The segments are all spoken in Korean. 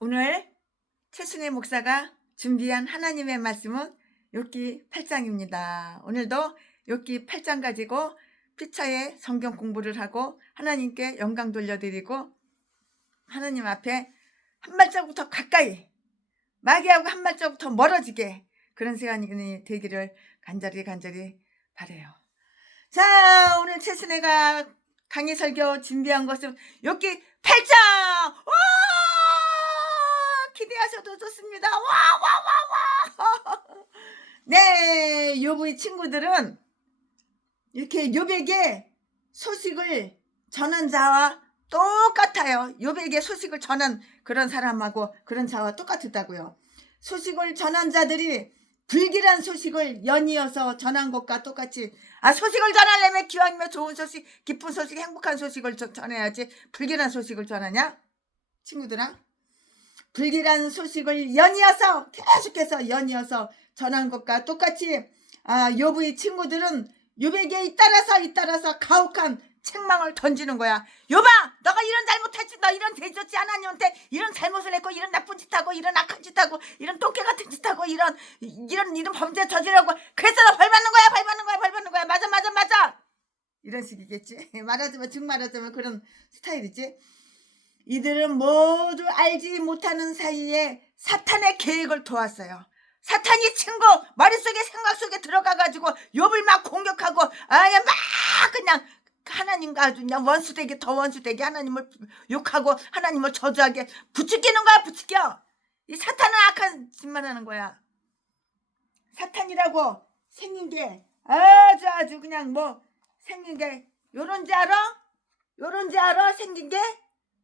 오늘 최순혜 목사가 준비한 하나님의 말씀은 욥기 8장입니다. 오늘도 욥기 8장 가지고 피차에 성경 공부를 하고 하나님께 영광 돌려드리고 하나님 앞에 한 발자국 더 가까이, 마귀하고 한 발자국 더 멀어지게 그런 시간이 되기를 간절히 바라요. 자, 오늘 최순혜가 강의 설교 준비한 것은 욥기 8장! 와! 기대하셔도 좋습니다. 와! 네, 욥의 친구들은 이렇게 욥에게 소식을 전한 자와 똑같아요. 욥에게 소식을 전한 그런 사람하고 그런 자와 똑같았다고요. 소식을 전한 자들이 불길한 소식을 연이어서 전한 것과 똑같이, 소식을 전하려면 기왕이면 좋은 소식, 기쁜 소식, 행복한 소식을 전해야지 불길한 소식을 전하냐? 친구들아, 불길한 소식을 연이어서 계속해서 연이어서 전한 것과 똑같이 욥의 친구들은 욥에게 잇따라서 가혹한 책망을 던지는 거야. 욥아, 너가 이런 잘못했지, 너 이런 대졌지, 하나님한테 이런 잘못을 했고, 이런 나쁜 짓 하고, 이런 악한 짓 하고, 이런 똥개 같은 짓 하고, 이런 범죄 저지르고, 그래서 너 벌 받는 거야. 맞아. 이런 식이겠지. 말하자면 그런 스타일이지. 이들은 모두 알지 못하는 사이에 사탄의 계획을 도왔어요. 사탄이 친구 머릿속에 생각 속에 들어가가지고 욥을 막 공격하고 그냥 하나님과 아주 그냥 원수되게 더 원수되게 하나님을 욕하고 하나님을 저주하게 부추기는 거야. 부추겨. 이 사탄은 악한 짓만 하는 거야. 사탄이라고 생긴 게 아주 그냥 생긴 게 요런지 알아? 생긴 게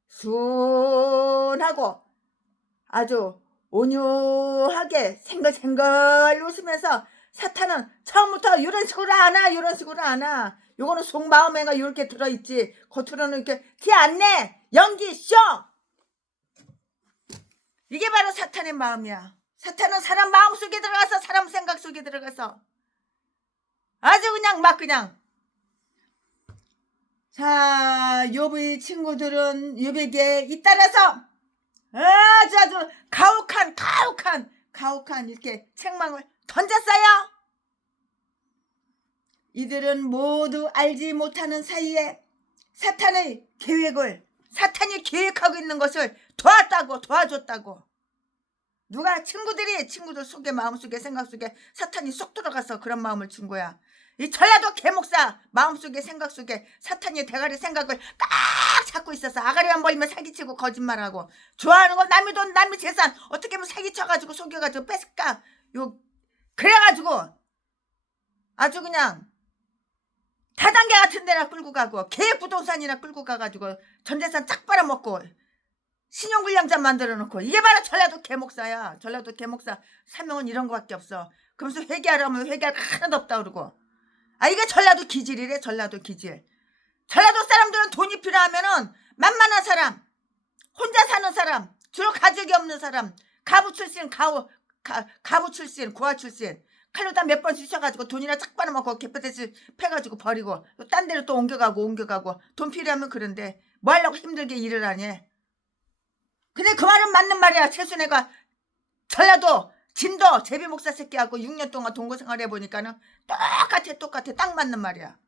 순하고 아주 온유하게 생글생글 웃으면서, 사탄은 처음부터 이런 식으로 안 와. 요거는 속마음에가 이렇게 들어있지 겉으로는 이렇게 티 안 내. 연기 쇼. 이게 바로 사탄의 마음이야. 사탄은 사람 마음 속에 들어가서, 사람 생각 속에 들어가서 아주 그냥 자, 욥의 친구들은 욥에게 잇따라서 아주 가혹한 이렇게 책망을 던졌어요. 이들은 모두 알지 못하는 사이에 사탄이 계획하고 있는 것을 도와줬다고. 누가? 친구들 속에, 마음속에, 생각 속에 사탄이 쏙 들어가서 그런 마음을 준 거야. 이 전라도 개목사 마음속에, 생각 속에 사탄이 대가리 생각을 꽉 잡고 있어서 아가리만 벌리면 사기치고 거짓말하고, 좋아하는 거 남의 돈 남의 재산 어떻게 하면 사기쳐가지고 속여가지고 뺏을까, 그래가지고 아주 그냥 다단계 같은 데나 끌고 가고 계획부동산이나 끌고 가가지고 전재산 쫙 빨아먹고 신용불량자 만들어 놓고. 이게 바로 전라도 개목사야. 전라도 개목사 사명은 이런 거밖에 없어. 그러면서 회개하려면 회개할 거 하나도 없다 그러고. 이게 전라도 기질이래. 전라도 기질. 전라도 사람들은 돈이 필요하면은 만만한 사람, 혼자 사는 사람, 주로 가족이 없는 사람, 가부 출신, 구화 출신 칼로다 몇 번 쑤셔가지고 돈이나 쫙 빨아먹고 개뼈대지 패가지고 버리고 딴 데로 또 옮겨가고 돈 필요하면. 그런데 뭐 하려고 힘들게 일을 하니. 근데 그 말은 맞는 말이야. 최순애가 전라도 진도 제비 목사 새끼하고 6년 동안 동거 생활해보니까는 똑같아. 딱 맞는 말이야.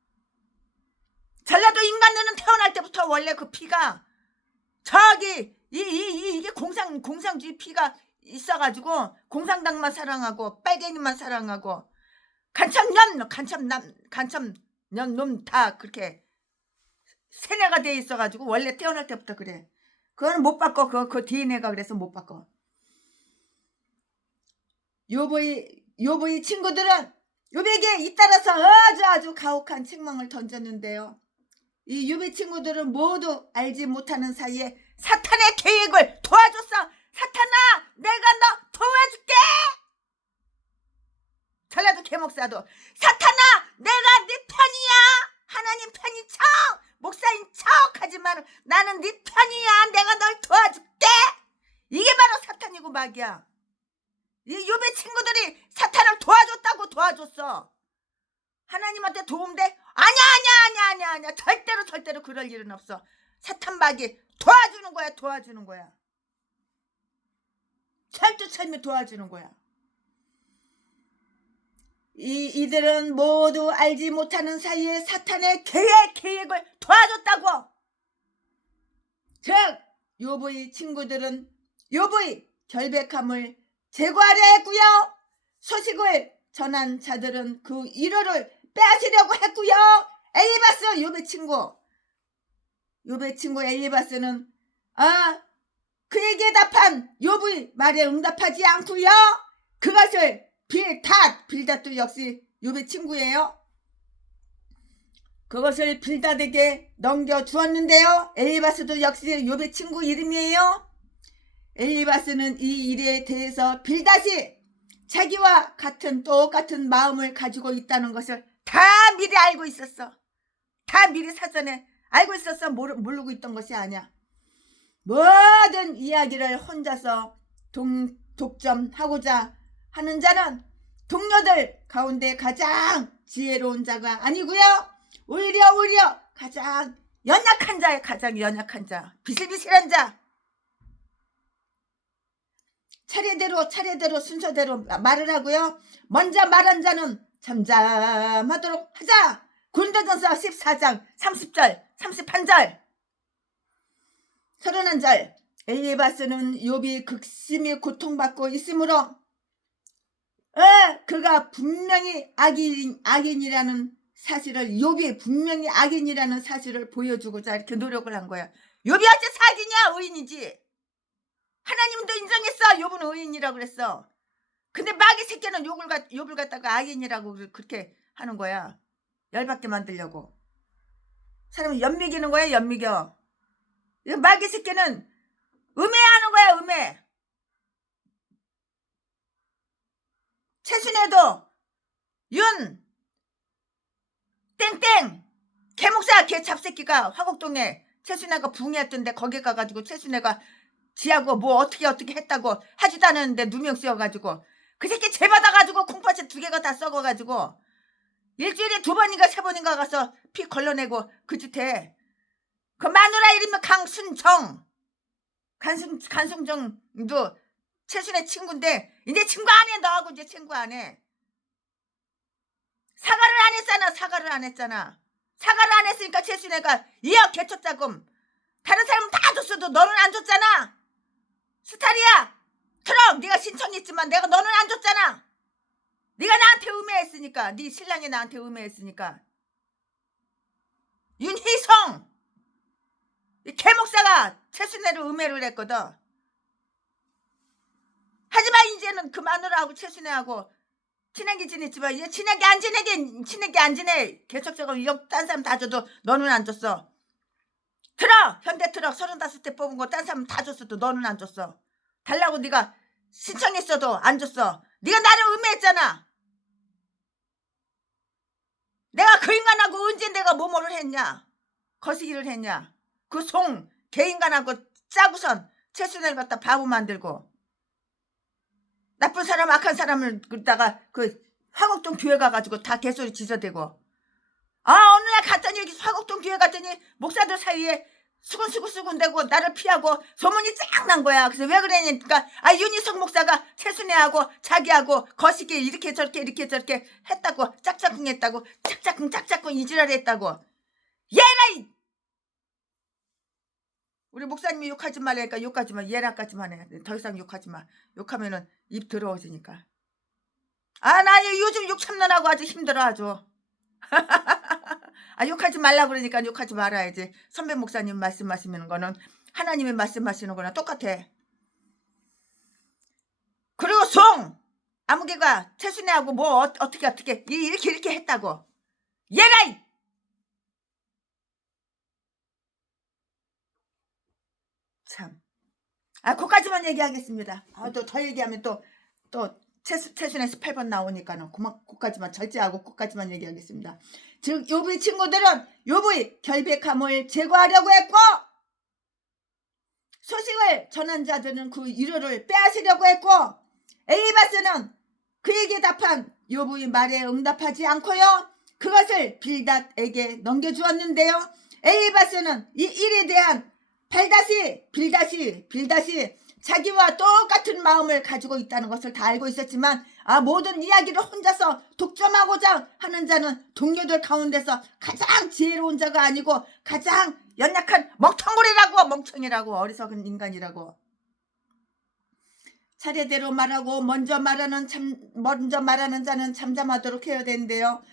전라도 인간들은 태어날 때부터 원래 그 피가 이게 공상주의 피가 있어가지고 공상당만 사랑하고 빨갱이만 사랑하고 간첩년 놈 다 그렇게 세뇌가 돼 있어가지고 원래 태어날 때부터 그래. 그건 못 바꿔. 그 DNA가 그래서 못 바꿔. 욥의 친구들은 욥에게 잇따라서 아주 가혹한 책망을 던졌는데요. 이 욥의 친구들은 모두 알지 못하는 사이에 사탄의 계획을 도와줬어. 사탄아, 내가 너 도와줄게. 전라도 개목사도 사탄아, 내가 네 편이야. 하나님 편인 척, 목사인 척 하지만 나는 네 편이야. 내가 널 도와줄게. 이게 바로 사탄이고 마귀야. 이 욥의 친구들이 사탄을 도와줬어. 하나님한테 도움돼? 아니야. 절대로 그럴 일은 없어. 사탄 마귀 도와주는 거야. 철두철미 도와주는 거야. 이들은 모두 알지 못하는 사이에 사탄의 계획을 도와줬다고. 즉 욥의 친구들은 욥의 결백함을 제거하려 했고요. 소식을 전한 자들은 그 위로를 빼앗으려고 했고요. 엘리바스 욥의 친구 엘리바스는 그에게 답한 욥의 말에 응답하지 않고요. 그것을 빌닷도 역시 욥의 친구예요. 그것을 빌닷에게 넘겨주었는데요. 엘리바스도 역시 욥의 친구 이름이에요. 엘리바스는 이 일에 대해서 빌닷이 자기와 똑같은 마음을 가지고 있다는 것을 다 미리 알고 있었어. 다 미리 사전에 알고 있었어. 모르고 있던 것이 아니야. 모든 이야기를 혼자서 독점하고자 하는 자는 동료들 가운데 가장 지혜로운 자가 아니고요. 오히려 가장 연약한 자예요. 가장 연약한 자, 비실비실한 자. 차례대로 순서대로 말을 하고요. 먼저 말한 자는 잠잠하도록 하자. 고린도전서 14장 30절 31절 31절. 엘리바스는 욥이 극심히 고통받고 있으므로 그가 분명히 악인이라는 사실을, 욥이 분명히 악인이라는 사실을 보여주고자 이렇게 노력을 한 거야. 욥이 어째 사기냐? 의인이지. 하나님도 인정했어. 욥은 의인이라고 그랬어. 근데 마귀 새끼는 욥을 갖다가 악인이라고 그렇게 하는 거야. 열받게 만들려고. 사람을 연미기는 거야. 연미겨. 마귀 새끼는 음해하는 거야. 음해. 최순애도 윤 땡땡 개목사 개 잡새끼가 화곡동에 최순애가 붕괴했던데 거기 가가지고 최순애가 지하고 뭐 어떻게 했다고 하지도 않았는데 누명 쓰여가지고 그 새끼 죄받아가지고 콩팥에 2개가 다 썩어가지고 일주일에 2번인가 3번인가 가서 피 걸러내고 그 짓해. 그 마누라 이름이 강순정. 간순정도 최순애 친구인데 이제 친구 안 해. 너하고 이제 친구 안 해. 사과를 안 했잖아. 사과를 안 했으니까 최순애가 이어 개척자금 다른 사람은 다 줬어도 너는 안 줬잖아. 스타리야 트럭 네가 신청했지만 너는 안 줬잖아. 네가 나한테 음해했으니까. 네 신랑이 나한테 음해했으니까. 윤희성 이 개목사가 최순애를 음해를 했거든. 하지만 이제는 그 마누라하고 최순애하고 친하게 지냈지만 이제 친하게 안 지내. 개척자금 1억 딴 사람 다 줘도 너는 안 줬어. 트럭 현대트럭 35대 뽑은 거 딴 사람 다 줬어도 너는 안 줬어. 달라고 네가 신청했어도 안 줬어. 네가 나를 음해했잖아. 내가 그 인간하고 언제 내가 뭐뭐를 했냐. 거시기를 했냐. 그 개인간하고 짜고선 최순애를 갖다 바보 만들고 나쁜 사람 악한 사람을 그러다가 그 화곡동 교회 가가지고 다 개소리 지저대고. 어느 날 갔더니 여기 화곡동 교회 갔더니 목사들 사이에 수군대고 나를 피하고 소문이 쫙 난 거야. 그래서 왜 그러냐니까 윤희석 목사가 최순애하고 자기하고 거시기 이렇게 저렇게 했다고. 짝짝꿍 했다고. 짝짝꿍 이지랄 했다고. 얘라 우리 목사님이 욕하지 말라니까 욕하지 마. 얘랑까지만 해. 더 이상 욕하지 마. 욕하면은 입 더러워지니까. 나 요즘 욕 참느라고 아주 힘들어 아주. 욕하지 말라 그러니까 욕하지 말아야지. 선배 목사님 말씀하시는 거는 하나님의 말씀하시는 거랑 똑같아. 그리고 아무개가 최순애하고 뭐 어떻게 이렇게 했다고. 얘가 참. 그까지만 얘기하겠습니다. 또 더 얘기하면 또 최순애 18번 나오니까는 그까지만 절제하고 그까지만 얘기하겠습니다. 즉 욥의 친구들은 욥의 결백함을 제거하려고 했고 소식을 전한 자들은 그 위로를 빼앗으려고 했고 엘리바스는 그에게 답한 욥의 말에 응답하지 않고요. 그것을 빌닷에게 넘겨주었는데요. 엘리바스는 이 일에 대한 빌닷이 자기와 똑같은 마음을 가지고 있다는 것을 다 알고 있었지만 모든 이야기를 혼자서 독점하고자 하는 자는 동료들 가운데서 가장 지혜로운 자가 아니고 가장 연약한 멍텅구리라고, 멍청이라고, 어리석은 인간이라고. 차례대로 말하고 먼저 말하는 자는 잠잠하도록 해야 되는데요.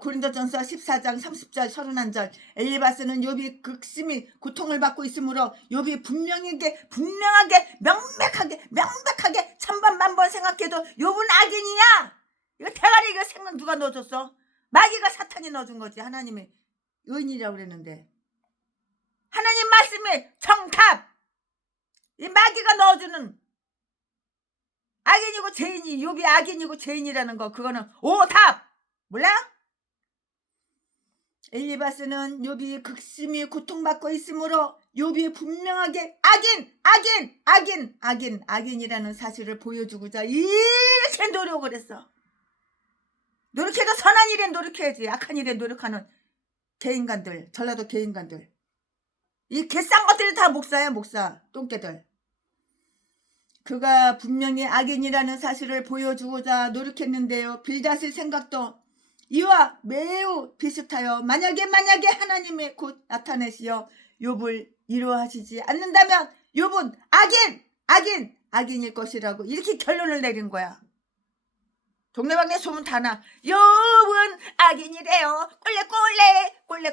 고린도전서 14장 30절 31절 엘리바스는 욥이 극심히 고통을 받고 있으므로 욥이 분명하게 명백하게 천번만번 생각해도 욥은 악인이야. 이거 대가리 이거 생각 누가 넣어줬어? 마귀가 사탄이 넣어준 거지. 하나님이 의인이라고 그랬는데 하나님 말씀이 정답. 이 마귀가 넣어주는 악인이고 죄인이, 욥이 악인이고 죄인이라는 거, 그거는 오답. 몰라? 엘리바스는 욥이 극심히 고통받고 있으므로 욥이 분명하게 악인이라는 사실을 보여주고자 이렇게 노력을 했어. 노력해도 선한 일에 노력해야지. 악한 일에 노력하는 개인간들, 전라도 개인간들, 이 개싼 것들이 다 목사야, 목사. 똥개들. 그가 분명히 악인이라는 사실을 보여주고자 노력했는데요. 빌닷의 생각도 이와 매우 비슷하여 만약에 하나님이 곧 나타내시어 욥을 이루하시지 않는다면 욥은 악인일 것이라고 이렇게 결론을 내린 거야. 동네방네 소문 다 나. 욥은 악인이래요.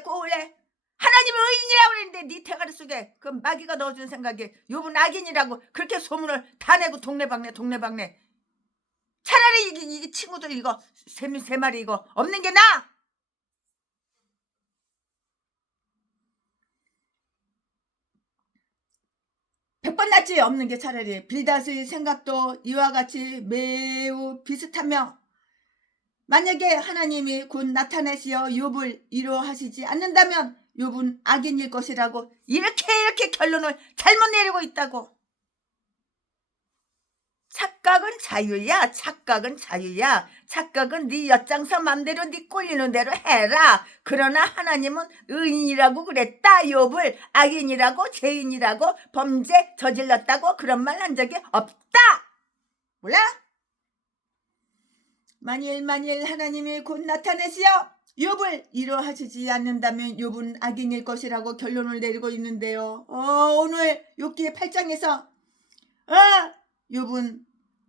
꼴레. 하나님이 의인이라고 그랬는데 네 대가리 속에 그 마귀가 넣어준 생각에 욥은 악인이라고 그렇게 소문을 다 내고 동네방네. 차라리 이 친구들 이거 세 마리 이거 없는 게 나아. 백번 낫지. 없는 게 차라리. 빌닷의 생각도 이와 같이 매우 비슷하며 만약에 하나님이 곧 나타내시어 욥을 이루하시지 않는다면 욥은 악인일 것이라고 이렇게 결론을 잘못 내리고 있다고. 착각은 자유야. 착각은 네 엿장서 맘대로 네 꼴리는 대로 해라. 그러나 하나님은 의인이라고 그랬다. 욥을 악인이라고, 죄인이라고, 범죄 저질렀다고 그런 말 한 적이 없다. 몰라? 만일 하나님이 곧 나타내시어 욥을 이루하시지 않는다면 욥은 악인일 것이라고 결론을 내리고 있는데요. 오늘 욥기 8장에서 욥은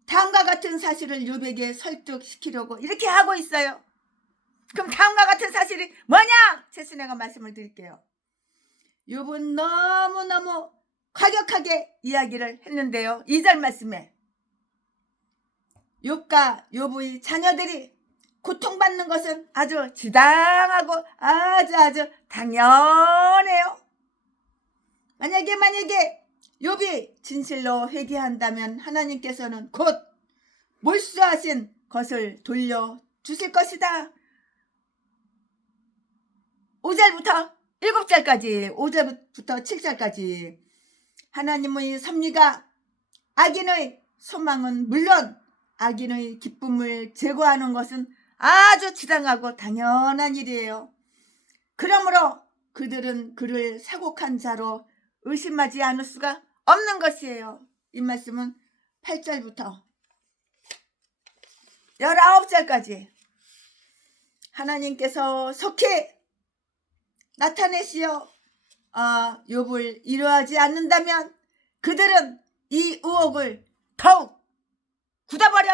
다음과 같은 사실을 욥에게 설득시키려고 이렇게 하고 있어요. 그럼 다음과 같은 사실이 뭐냐? 제가 말씀을 드릴게요. 욥은 너무너무 과격하게 이야기를 했는데요. 2절 말씀에 욥과 욥의 자녀들이 고통받는 것은 아주 지당하고 아주 당연해요. 만약에 욥이 진실로 회개한다면 하나님께서는 곧 몰수하신 것을 돌려주실 것이다. 5절부터 7절까지, 5절부터 7절까지 하나님의 섭리가 악인의 소망은 물론 악인의 기쁨을 제거하는 것은 아주 지당하고 당연한 일이에요. 그러므로 그들은 그를 사곡한 자로 의심하지 않을 수가 없는 것이에요. 이 말씀은 8절부터 19절까지 하나님께서 속히 나타내시어 욥을 이루하지 않는다면 그들은 이 의혹을 더욱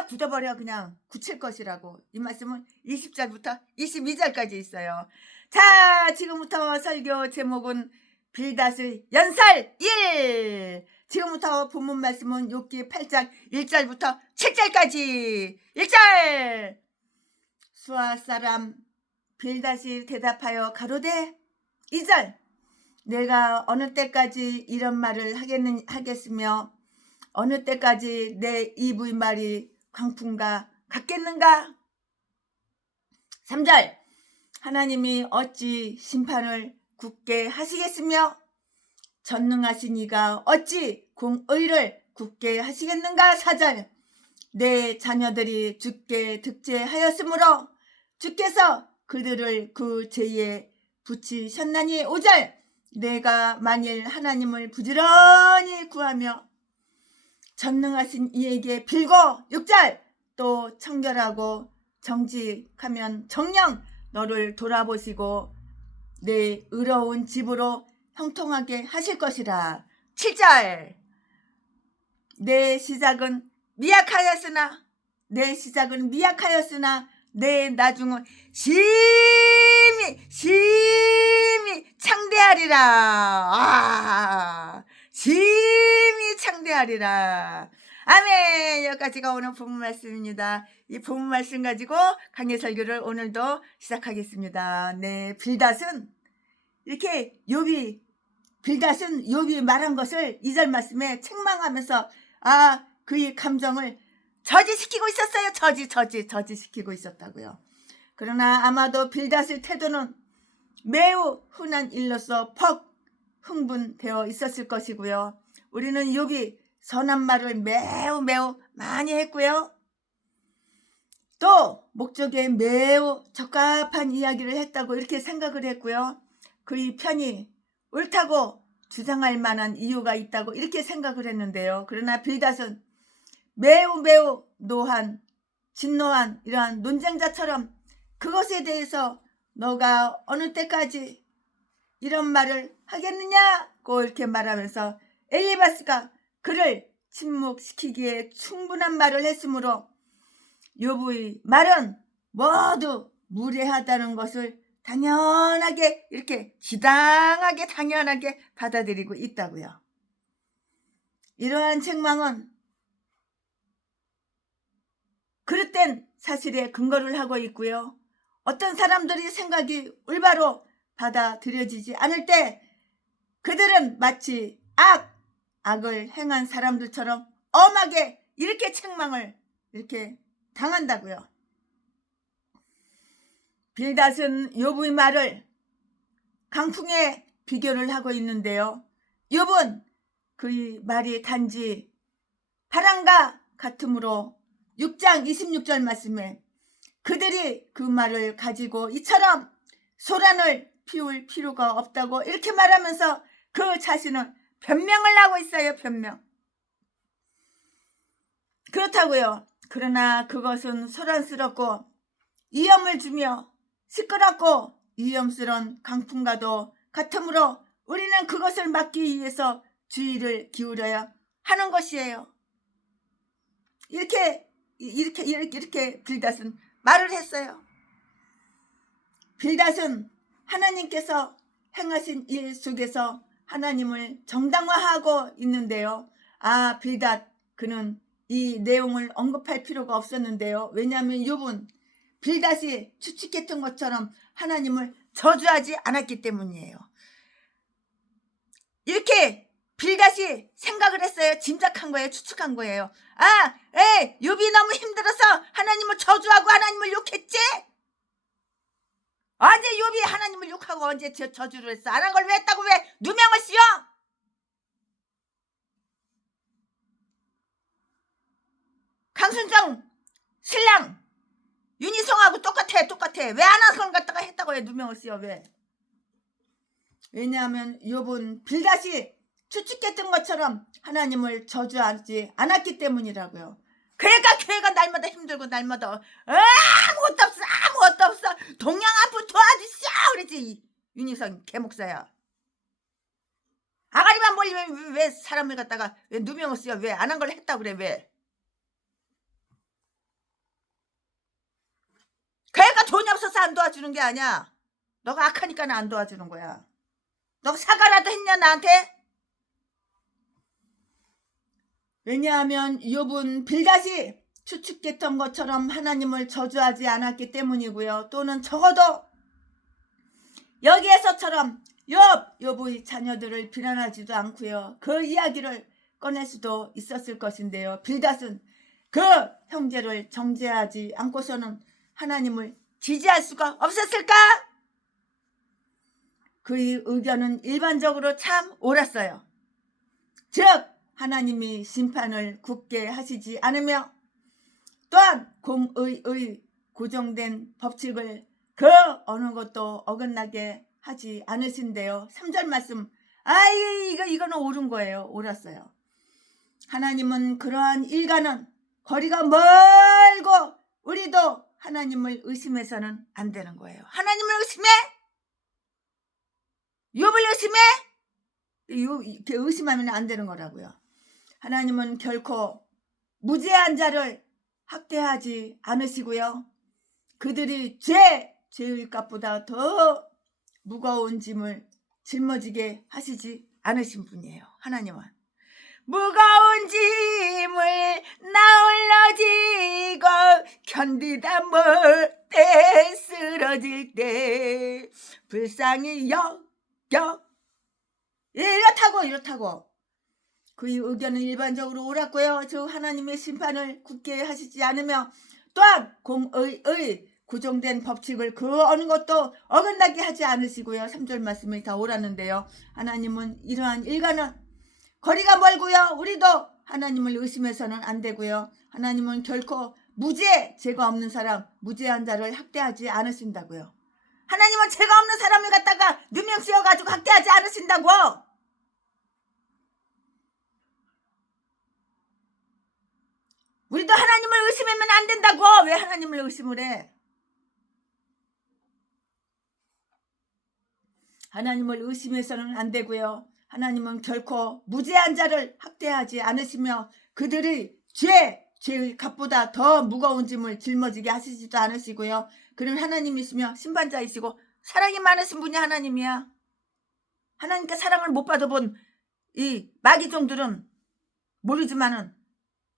굳어버려 그냥 굳힐 것이라고. 이 말씀은 20절부터 22절까지 있어요. 자, 지금부터 설교 제목은 빌닷의 연설 1. 지금부터 본문 말씀은 욥기 8장 1절부터 7절까지. 1절. 수아 사람 빌닷이 대답하여 가로되. 2절. 내가 어느 때까지 이런 말을 하겠으며 어느 때까지 내 입의 말이 광풍과 같겠는가? 3절. 하나님이 어찌 심판을 굳게 하시겠으며 전능하신 이가 어찌 공의를 굳게 하시겠는가? 4절. 내 자녀들이 주께 득죄하였으므로 주께서 그들을 그 죄에 붙이셨나니. 5절. 내가 만일 하나님을 부지런히 구하며 전능하신 이에게 빌고 6절 또 청결하고 정직하면 정녕 너를 돌아보시고 내 의로운 집으로 형통하게 하실 것이라. 7절 내 시작은 미약하였으나 내 나중은 심히 창대하리라. 심히 창대하리라. 아멘. 여기까지가 오늘 본문 말씀입니다. 이 본문 말씀 가지고 강해 설교를 오늘도 시작하겠습니다. 네, 빌닷은 욥이 말한 것을 2절 말씀에 책망하면서 그의 감정을 저지시키고 있었어요. 저지시키고 있었다고요. 그러나 아마도 빌닷의 태도는 매우 흔한 일로서 퍽 흥분되어 있었을 것이고요. 우리는 욥이 선한 말을 매우 많이 했고요. 또 목적에 매우 적합한 이야기를 했다고 이렇게 생각을 했고요. 그의 편이 옳다고 주장할 만한 이유가 있다고 이렇게 생각을 했는데요. 그러나 빌닷은 매우 진노한 이러한 논쟁자처럼 그것에 대해서 너가 어느 때까지 이런 말을 하겠느냐고 이렇게 말하면서 엘리바스가 그를 침묵시키기에 충분한 말을 했으므로 욥의 말은 모두 무례하다는 것을 당연하게 이렇게 당연하게 받아들이고 있다고요. 이러한 책망은 그릇된 사실에 근거를 하고 있고요. 어떤 사람들이 생각이 올바로 받아들여지지 않을 때 그들은 마치 악을 행한 사람들처럼 엄하게 이렇게 책망을 이렇게 당한다고요. 빌닷은 욥의 말을 강풍에 비교를 하고 있는데요. 욥은 그의 말이 단지 바람과 같으므로 6장 26절 말씀에 그들이 그 말을 가지고 이처럼 소란을 피울 필요가 없다고 이렇게 말하면서 그 자신은 변명을 하고 있어요. 변명. 그렇다고요. 그러나 그것은 소란스럽고 위험을 주며 시끄럽고 위험스러운 강풍과도 같으므로 우리는 그것을 막기 위해서 주의를 기울여야 하는 것이에요. 이렇게 빌닷은 말을 했어요. 빌닷은 하나님께서 행하신 일 속에서 하나님을 정당화하고 있는데요. 빌닷 그는 이 내용을 언급할 필요가 없었는데요. 왜냐하면 욥은 빌닷이 추측했던 것처럼 하나님을 저주하지 않았기 때문이에요. 이렇게 빌닷이 생각을 했어요. 짐작한 거예요. 추측한 거예요. 욥이 너무 힘들어서 하나님을 저주하고 하나님을 욕했지? 언제 욥이 하나님을 욕하고 언제 저주를 했어? 안 한 걸 왜 했다고 왜 누명을 씌워? 강순정 신랑 윤희성하고 똑같아. 왜 안 한 걸 갖다가 했다고 왜 누명을 씌워? 왜? 왜냐하면 욥은 빌닷이 추측했던 것처럼 하나님을 저주하지 않았기 때문이라고요. 그러니까 교회가 날마다 힘들고 날마다 아무것도 없어 동양 앞으로 도와주시오 그러지. 윤희성 개목사야. 아가리만 몰리면 왜 사람을 갖다가 왜 누명을 씌워? 왜 안 한 걸 했다 그래? 왜? 그러니까 돈이 없어서 안 도와주는 게 아니야. 너가 악하니까 안 도와주는 거야. 너가 사과라도 했냐 나한테? 왜냐하면 욥은 빌닷이 추측했던 것처럼 하나님을 저주하지 않았기 때문이고요. 또는 적어도 여기에서처럼 욥의 자녀들을 비난하지도 않고요. 그 이야기를 꺼낼 수도 있었을 것인데요. 빌닷은 그 형제를 정죄하지 않고서는 하나님을 지지할 수가 없었을까? 그의 의견은 일반적으로 참 옳았어요. 즉 하나님이 심판을 굳게 하시지 않으며 또한 공의의 고정된 법칙을 그 어느 것도 어긋나게 하지 않으신데요. 3절 말씀 이거는 옳은 거예요. 옳았어요. 하나님은 그러한 일과는 거리가 멀고 우리도 하나님을 의심해서는 안 되는 거예요. 하나님을 의심해? 욥을 의심해? 이렇게 의심하면 안 되는 거라고요. 하나님은 결코 무죄한 자를 학대하지 않으시고요. 그들이 죄의 값보다 더 무거운 짐을 짊어지게 하시지 않으신 분이에요. 하나님은 무거운 짐을 나 홀로 지고 견디다 못해 쓰러질 때 불쌍히 여겨. 이렇다고 그의 의견은 일반적으로 옳았고요. 저 하나님의 심판을 굳게 하시지 않으며 또한 공의의 구종된 법칙을 그 어느 것도 어긋나게 하지 않으시고요. 3절 말씀이 다 옳았는데요. 하나님은 이러한 일과는 거리가 멀고요. 우리도 하나님을 의심해서는 안 되고요. 하나님은 결코 죄가 없는 사람, 무죄한 자를 학대하지 않으신다고요. 하나님은 죄가 없는 사람을 갖다가 누명 씌워가지고 학대하지 않으신다고. 우리도 하나님을 의심하면 안 된다고. 왜 하나님을 의심을 해? 하나님을 의심해서는 안 되고요. 하나님은 결코 무죄한 자를 학대하지 않으시며 그들의 죄의 값보다 더 무거운 짐을 짊어지게 하시지도 않으시고요. 그는 하나님이시며 심판자이시고 사랑이 많으신 분이 하나님이야. 하나님께 사랑을 못 받아본 이 마귀종들은 모르지만은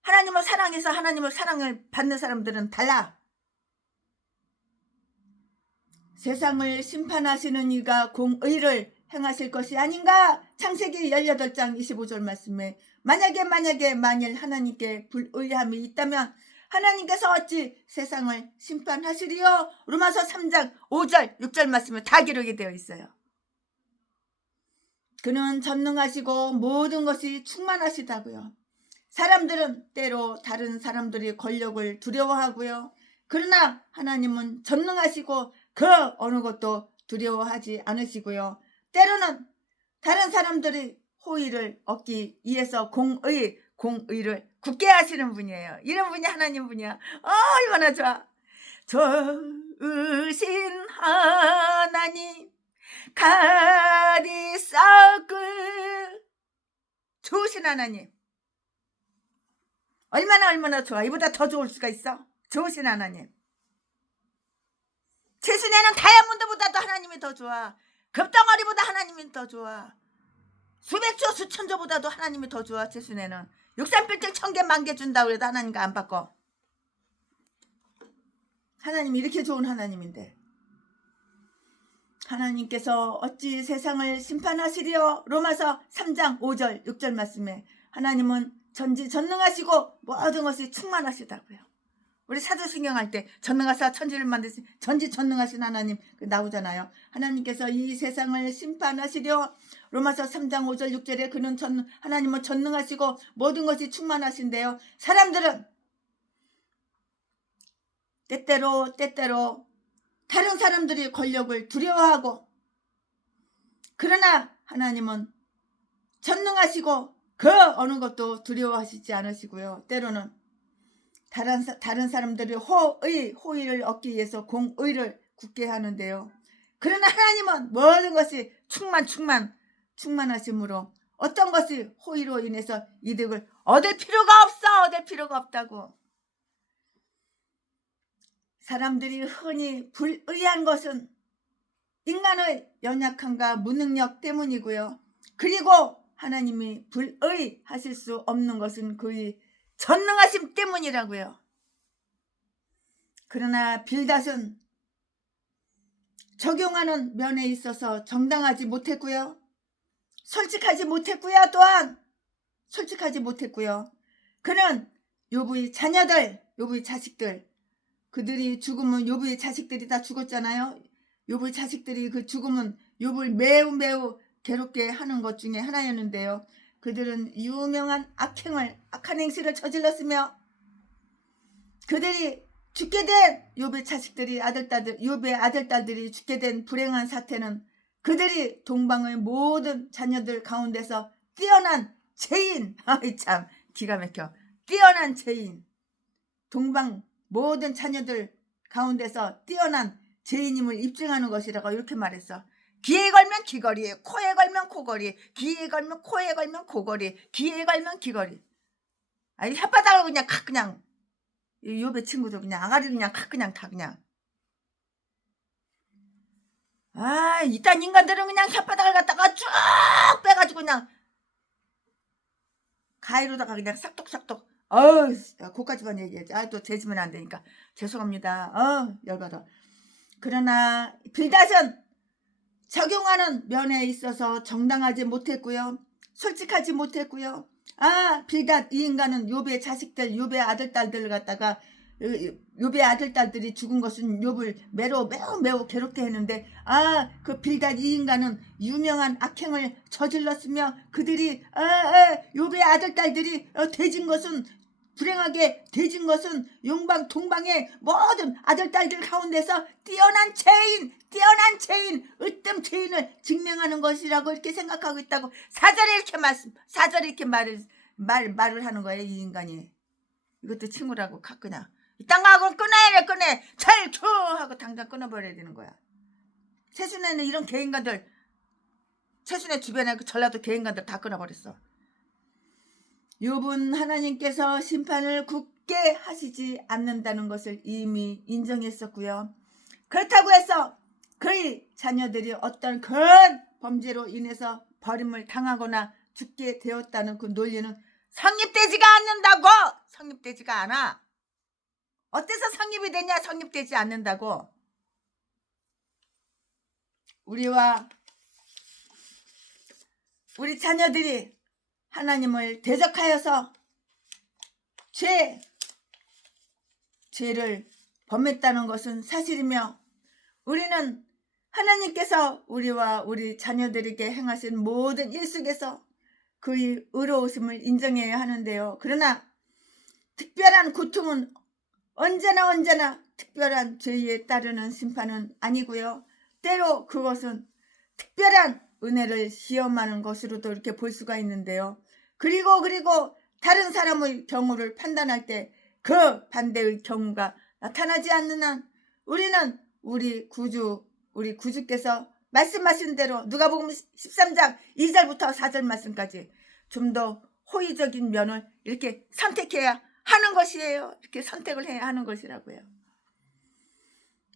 하나님을 사랑해서 하나님을 사랑을 받는 사람들은 달라. 세상을 심판하시는 이가 공의를 행하실 것이 아닌가? 창세기 18장 25절 말씀에 만일 하나님께 불의함이 있다면 하나님께서 어찌 세상을 심판하시리요? 로마서 3장 5절 6절 말씀에 다 기록이 되어 있어요. 그는 전능하시고 모든 것이 충만하시다고요. 사람들은 때로 다른 사람들이 권력을 두려워하고요. 그러나 하나님은 전능하시고 그 어느 것도 두려워하지 않으시고요. 때로는 다른 사람들이 호의를 얻기 위해서 공의를 굳게 하시는 분이에요. 이런 분이 하나님 분이야. 얼마나 좋아. 좋으신 하나님 가리사그 좋으신 하나님 얼마나 좋아. 이보다 더 좋을 수가 있어. 좋으신 하나님. 최순애는 다이아몬드보다도 하나님이 더 좋아. 금덩어리보다 하나님이 더 좋아. 수백조 수천조보다도 하나님이 더 좋아. 최순애는 63빌딩 1000개 10,000개 준다고 해도 하나님과 안 바꿔. 하나님이 이렇게 좋은 하나님인데 하나님께서 어찌 세상을 심판하시리요? 로마서 3장 5절 6절 말씀에 하나님은 전지전능하시고 모든 것이 충만하시다고요. 우리 사도신경 할 때 전능하사 천지를 만드신 전지전능하신 하나님 나오잖아요. 하나님께서 이 세상을 심판하시려 로마서 3장 5절 6절에 그는 하나님은 전능하시고 모든 것이 충만하신데요. 사람들은 때때로 다른 사람들이 권력을 두려워하고 그러나 하나님은 전능하시고 그 어느 것도 두려워하시지 않으시고요. 때로는 다른 사람들이 호의를 얻기 위해서 공의를 굳게 하는데요. 그러나 하나님은 모든 것이 충만하심으로 어떤 것이 호의로 인해서 이득을 얻을 필요가 없다고. 사람들이 흔히 불의한 것은 인간의 연약함과 무능력 때문이고요. 그리고 하나님이 불의하실 수 없는 것은 그의 전능하심 때문이라고요. 그러나 빌닷은 적용하는 면에 있어서 정당하지 못했고요. 솔직하지 못했고요. 그는 욥의 자녀들, 욥의 자식들, 그들이 죽으면 욥의 자식들이 다 죽었잖아요. 욥의 자식들이 그 죽으면 욥을 매우 괴롭게 하는 것 중에 하나였는데요. 그들은 유명한 악한 행실을 저질렀으며 그들이 죽게 된 욥의 자식들이 욥의 아들딸들이 죽게 된 불행한 사태는 그들이 동방의 모든 자녀들 가운데서 뛰어난 죄인, 참 기가 막혀. 뛰어난 죄인. 동방 모든 자녀들 가운데서 뛰어난 죄인임을 입증하는 것이라고 이렇게 말했어. 귀에 걸면 귀걸이, 코에 걸면 코걸이, 귀에 걸면 코에 걸면 코걸이, 귀에 걸면 귀걸이. 아니 혓바닥을 그냥 칵 그냥 요배 친구들 그냥 아가리를 그냥 칵 그냥 다 그냥. 아 이딴 인간들은 그냥 혓바닥을 갖다가 쭉 빼가지고 그냥 가위로다가 그냥 싹둑싹둑. 그까지만 얘기하지. 또 재지면 안 되니까 죄송합니다. 열받아. 그러나 빌닷은 적용하는 면에 있어서 정당하지 못했고요. 솔직하지 못했고요. 빌닷 이 인간은 욥의 자식들, 욥의 아들딸들을 갖다가 욥의 아들딸들이 죽은 것은 욥을 매우 괴롭게 했는데 그 빌닷 이 인간은 유명한 악행을 저질렀으며 그들이 욥의 아들딸들이 돼진 것은 불행하게 돼진 것은 용방 동방의 모든 아들딸들 가운데서 뛰어난 죄인 으뜸 죄인을 증명하는 것이라고 이렇게 생각하고 있다고 사절에 이렇게 말을 하는 거예요. 이 인간이. 이것도 친구라고 그냥 이딴 거 하고 꺼내 철큐 하고 당장 끊어버려야 되는 거야. 최순애는 이런 개인간들, 최순애 주변에 그 전라도 개인간들 다 끊어버렸어. 욥은 하나님께서 심판을 굳게 하시지 않는다는 것을 이미 인정했었고요. 그렇다고 해서 그의 자녀들이 어떤 큰 범죄로 인해서 버림을 당하거나 죽게 되었다는 그 논리는 성립되지가 않는다고. 성립되지가 않아. 어때서 성립이 되냐? 성립되지 않는다고. 우리와 우리 자녀들이 하나님을 대적하여서 죄를 범했다는 것은 사실이며 우리는 하나님께서 우리와 우리 자녀들에게 행하신 모든 일 속에서 그의 의로우심을 인정해야 하는데요. 그러나 특별한 고통은 언제나 특별한 죄에 따르는 심판은 아니고요. 때로 그것은 특별한 은혜를 시험하는 것으로도 이렇게 볼 수가 있는데요. 그리고 다른 사람의 경우를 판단할 때 그 반대의 경우가 나타나지 않는 한 우리는 우리 구주께서 말씀하신 대로 누가복음 13장 2절부터 4절 말씀까지 좀 더 호의적인 면을 이렇게 선택해야 하는 것이에요. 이렇게 선택을 해야 하는 것이라고요.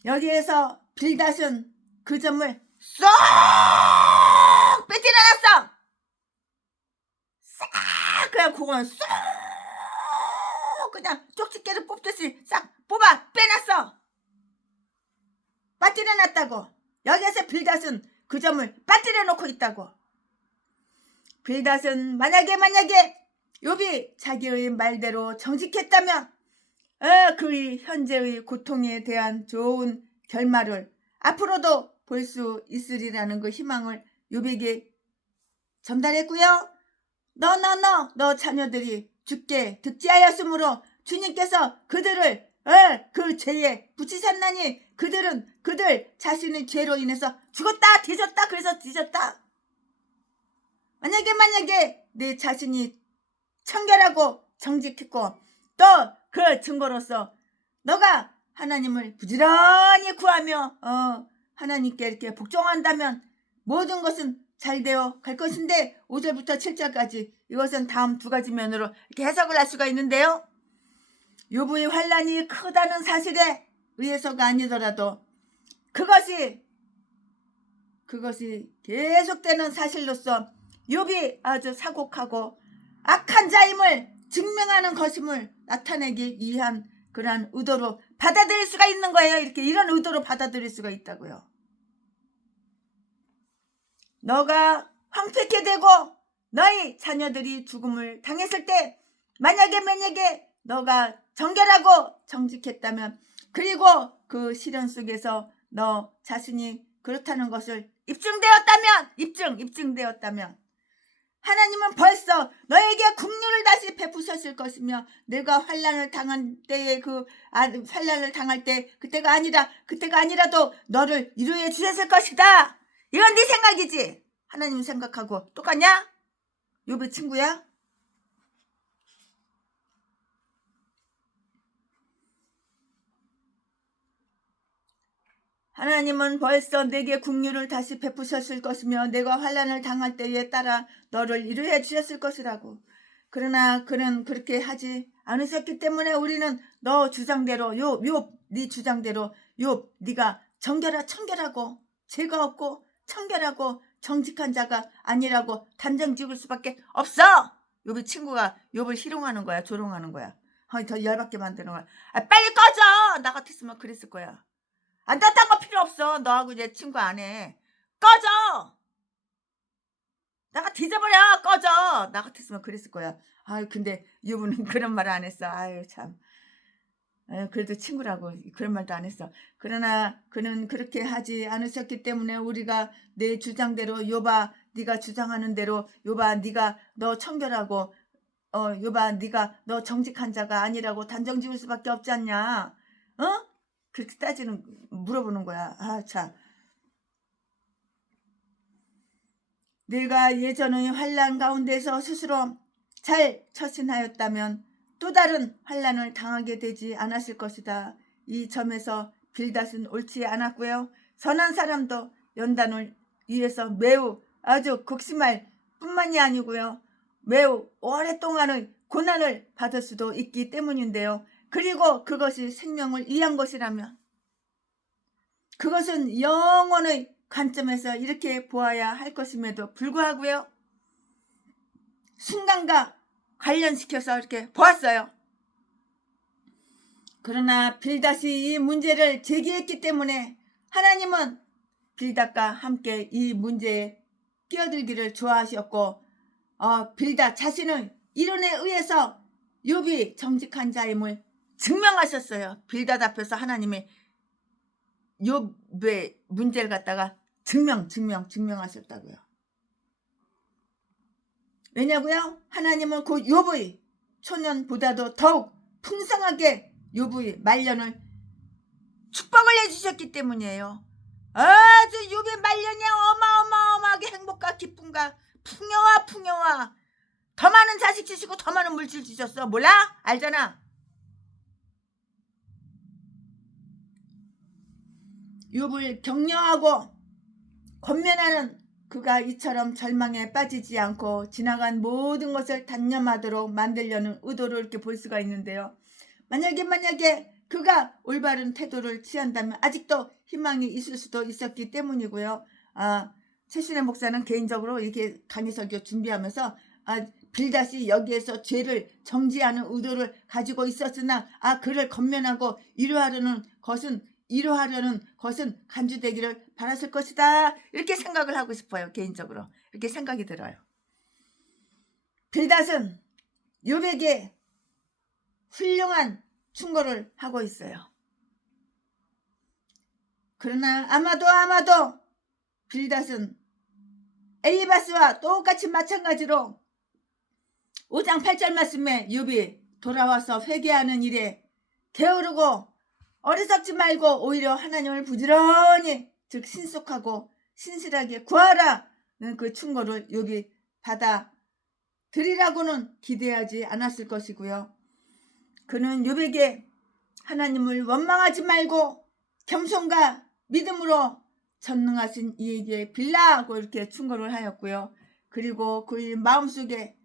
여기에서 빌닷은 그 점을 쏙 뺏겨놨어. 싹 그냥 그건 쏙 그냥 쪽집게를 뽑듯이 싹 뽑아 빼놨어. 빠뜨려놨다고. 여기에서 빌닷은 그 점을 빠뜨려 놓고 있다고. 빌닷은 만약에 욥이 자기의 말대로 정직했다면 그의 현재의 고통에 대한 좋은 결말을 앞으로도 볼 수 있으리라는 그 희망을 욥에게 전달했고요. 너 자녀들이 죽게 득지하였으므로 주님께서 그들을 그 죄에 붙이셨나니 그들 자신의 죄로 인해서 죽었다 뒤졌다 그래서 뒤졌다. 만약에 내 자신이 청결하고 정직했고 또 그 증거로서 너가 하나님을 부지런히 구하며 하나님께 이렇게 복종한다면 모든 것은 잘 되어 갈 것인데 5절부터 7절까지 이것은 다음 두 가지 면으로 이렇게 해석을 할 수가 있는데요. 욥의 환난이 크다는 사실에 의해서가 아니더라도 그것이 계속되는 사실로서 욥이 아주 사곡하고 악한 자임을 증명하는 것임을 나타내기 위한 그러한 의도로 받아들일 수가 있는 거예요. 이런 의도로 받아들일 수가 있다고요. 너가 황폐케 되고 너희 자녀들이 죽음을 당했을 때 만약에 너가 정결하고 정직했다면 그리고 그 시련 속에서 너 자신이 그렇다는 것을 입증되었다면 하나님은 벌써 너에게 긍휼을 다시 베푸셨을 것이며 내가 환난을 당한 때에 환난을 당할 때 그때가 아니라도 너를 위로해 주셨을 것이다. 이건 네 생각이지. 하나님 생각하고 똑같냐? 욥의 친구야? 하나님은 벌써 내게 긍휼을 다시 베푸셨을 것이며 내가 환난을 당할 때에 따라 너를 이루해 주셨을 것이라고. 그러나 그는 그렇게 하지 않으셨기 때문에 우리는 너 주장대로 네 주장대로 네가 청결하고 죄가 없고 청결하고 정직한 자가 아니라고 단정 지을 수밖에 없어. 욥이 친구가 욥을 희롱하는 거야, 조롱하는 거야. 더 열받게 만드는 거야. 빨리 꺼져. 나 같았으면 그랬을 거야. 딴 거 필요 없어. 너하고 내 친구 안 해. 꺼져. 나가 뒤져버려. 꺼져. 나 같았으면 그랬을 거야. 근데 욥은 그런 말 안 했어. 참. 그래도 친구라고 그런 말도 안 했어. 그러나 그는 그렇게 하지 않으셨기 때문에 우리가 내 주장대로 욥아 네가 주장하는 대로 욥아 네가 너 청결하고 욥아 네가 너 정직한 자가 아니라고 단정 지을 수밖에 없지 않냐. 그렇게 물어보는 거야. 참. 내가 예전의 환난 가운데서 스스로 잘 처신하였다면 또 다른 환난을 당하게 되지 않았을 것이다. 이 점에서 빌닷은 옳지 않았고요. 선한 사람도 연단을 위해서 매우 아주 극심할 뿐만이 아니고요. 매우 오랫동안의 고난을 받을 수도 있기 때문인데요. 그리고 그것이 생명을 위한 것이라면 그것은 영혼의 관점에서 이렇게 보아야 할 것임에도 불구하고요. 순간과 관련시켜서 이렇게 보았어요. 그러나 빌닷이 이 문제를 제기했기 때문에 하나님은 빌닷과 함께 이 문제에 끼어들기를 좋아하셨고 빌닷 자신의 이론에 의해서 욥이 정직한 자임을 증명하셨어요. 빌닷 앞에서 하나님이 욥의 문제를 갖다가 증명하셨다고요. 왜냐고요? 하나님은 그 욥의 초년보다도 더욱 풍성하게 욥의 말년을 축복을 해주셨기 때문이에요. 아주 욥의 말년이 어마어마하게 행복과 기쁨과 풍요와 더 많은 자식 주시고 더 많은 물질 주셨어. 몰라? 알잖아. 욥을 격려하고 권면하는 그가 이처럼 절망에 빠지지 않고 지나간 모든 것을 단념하도록 만들려는 의도를 이렇게 볼 수가 있는데요. 만약에 그가 올바른 태도를 취한다면 아직도 희망이 있을 수도 있었기 때문이고요. 최순애 목사는 개인적으로 이렇게 강의설교 준비하면서 빌닷이 여기에서 죄를 정지하는 의도를 가지고 있었으나 그를 권면하고 위로하려는 것은 간주되기를 바랐을 것이다. 이렇게 생각을 하고 싶어요. 개인적으로 이렇게 생각이 들어요. 빌닷은 욥에게 훌륭한 충고를 하고 있어요. 그러나 아마도 빌닷은 엘리바스와 똑같이 마찬가지로 5장 8절 말씀에 욥이 돌아와서 회개하는 일에 게으르고 어리석지 말고 오히려 하나님을 부지런히 즉 신속하고 신실하게 구하라는 그 충고를 욥이 받아들이라고는 기대하지 않았을 것이고요. 그는 욥에게 하나님을 원망하지 말고 겸손과 믿음으로 전능하신 이에게 빌라고 이렇게 충고를 하였고요. 그리고 그의 마음속에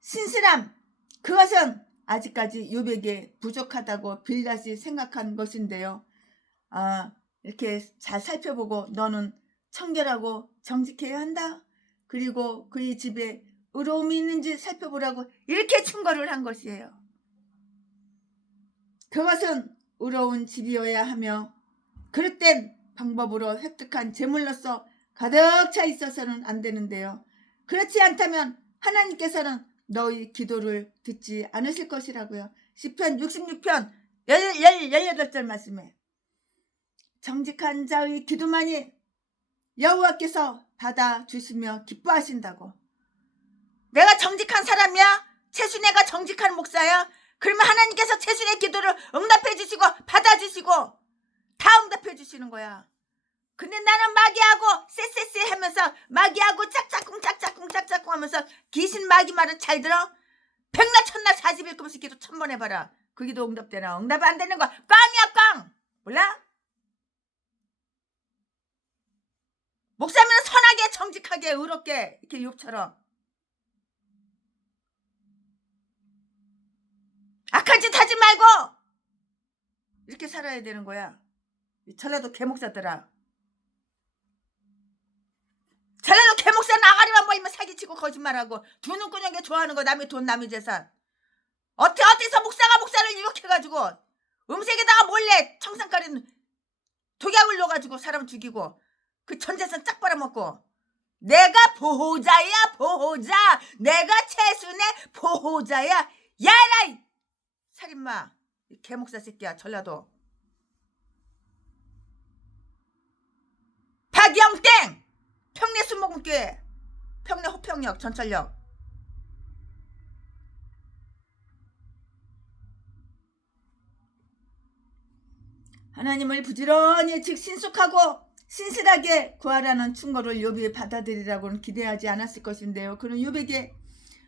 신실함, 그것은 아직까지 욥에게 부족하다고 빌닷이 생각한 것인데요. 이렇게 잘 살펴보고 너는 청결하고 정직해야 한다. 그리고 그의 집에 의로움이 있는지 살펴보라고 이렇게 충고를 한 것이에요. 그것은 의로운 집이어야 하며 그릇된 방법으로 획득한 재물로서 가득 차 있어서는 안 되는데요. 그렇지 않다면 하나님께서는 너희 기도를 듣지 않으실 것이라고요. 시편 66편 18절 말씀에 정직한 자의 기도만이 여호와께서 받아주시며 기뻐하신다고. 내가 정직한 사람이야? 최순애가 정직한 목사야? 그러면 하나님께서 최순애 기도를 응답해 주시고 받아주시고 다 응답해 주시는 거야. 근데 나는 마귀하고 쎄쎄쎄 하면서 마귀하고 짝짝꿍 하면서 귀신 마귀 말은 잘 들어? 백날 천날 40일 기도 1000번 해봐라. 그 기도 응답되나? 응답 안 되는 거 꽝이야 꽝. 몰라? 목사님은 선하게 정직하게 의롭게 이렇게 욥처럼 악한 짓 하지 말고 이렇게 살아야 되는 거야. 전라도 개목사들아. 전라도 개목사 나가리만 보이면 사기치고 거짓말하고 두 눈꾸녕게 좋아하는 거 남의 돈 남의 재산. 어디서 목사가 목사를 이렇게 해가지고 음색에다가 몰래 청산가리는 독약을 넣어가지고 사람 죽이고 그 전재산 쫙 빨아먹고 내가 보호자야 보호자. 내가 최순의 보호자야. 야라 살인마 개목사 새끼야. 전라도 박영땡 평내 순복음교회 평내 호평역 전철역. 하나님을 부지런히 즉 신속하고 신실하게 구하라는 충고를 욥이 받아들이라고는 기대하지 않았을 것인데요. 그는 욥에게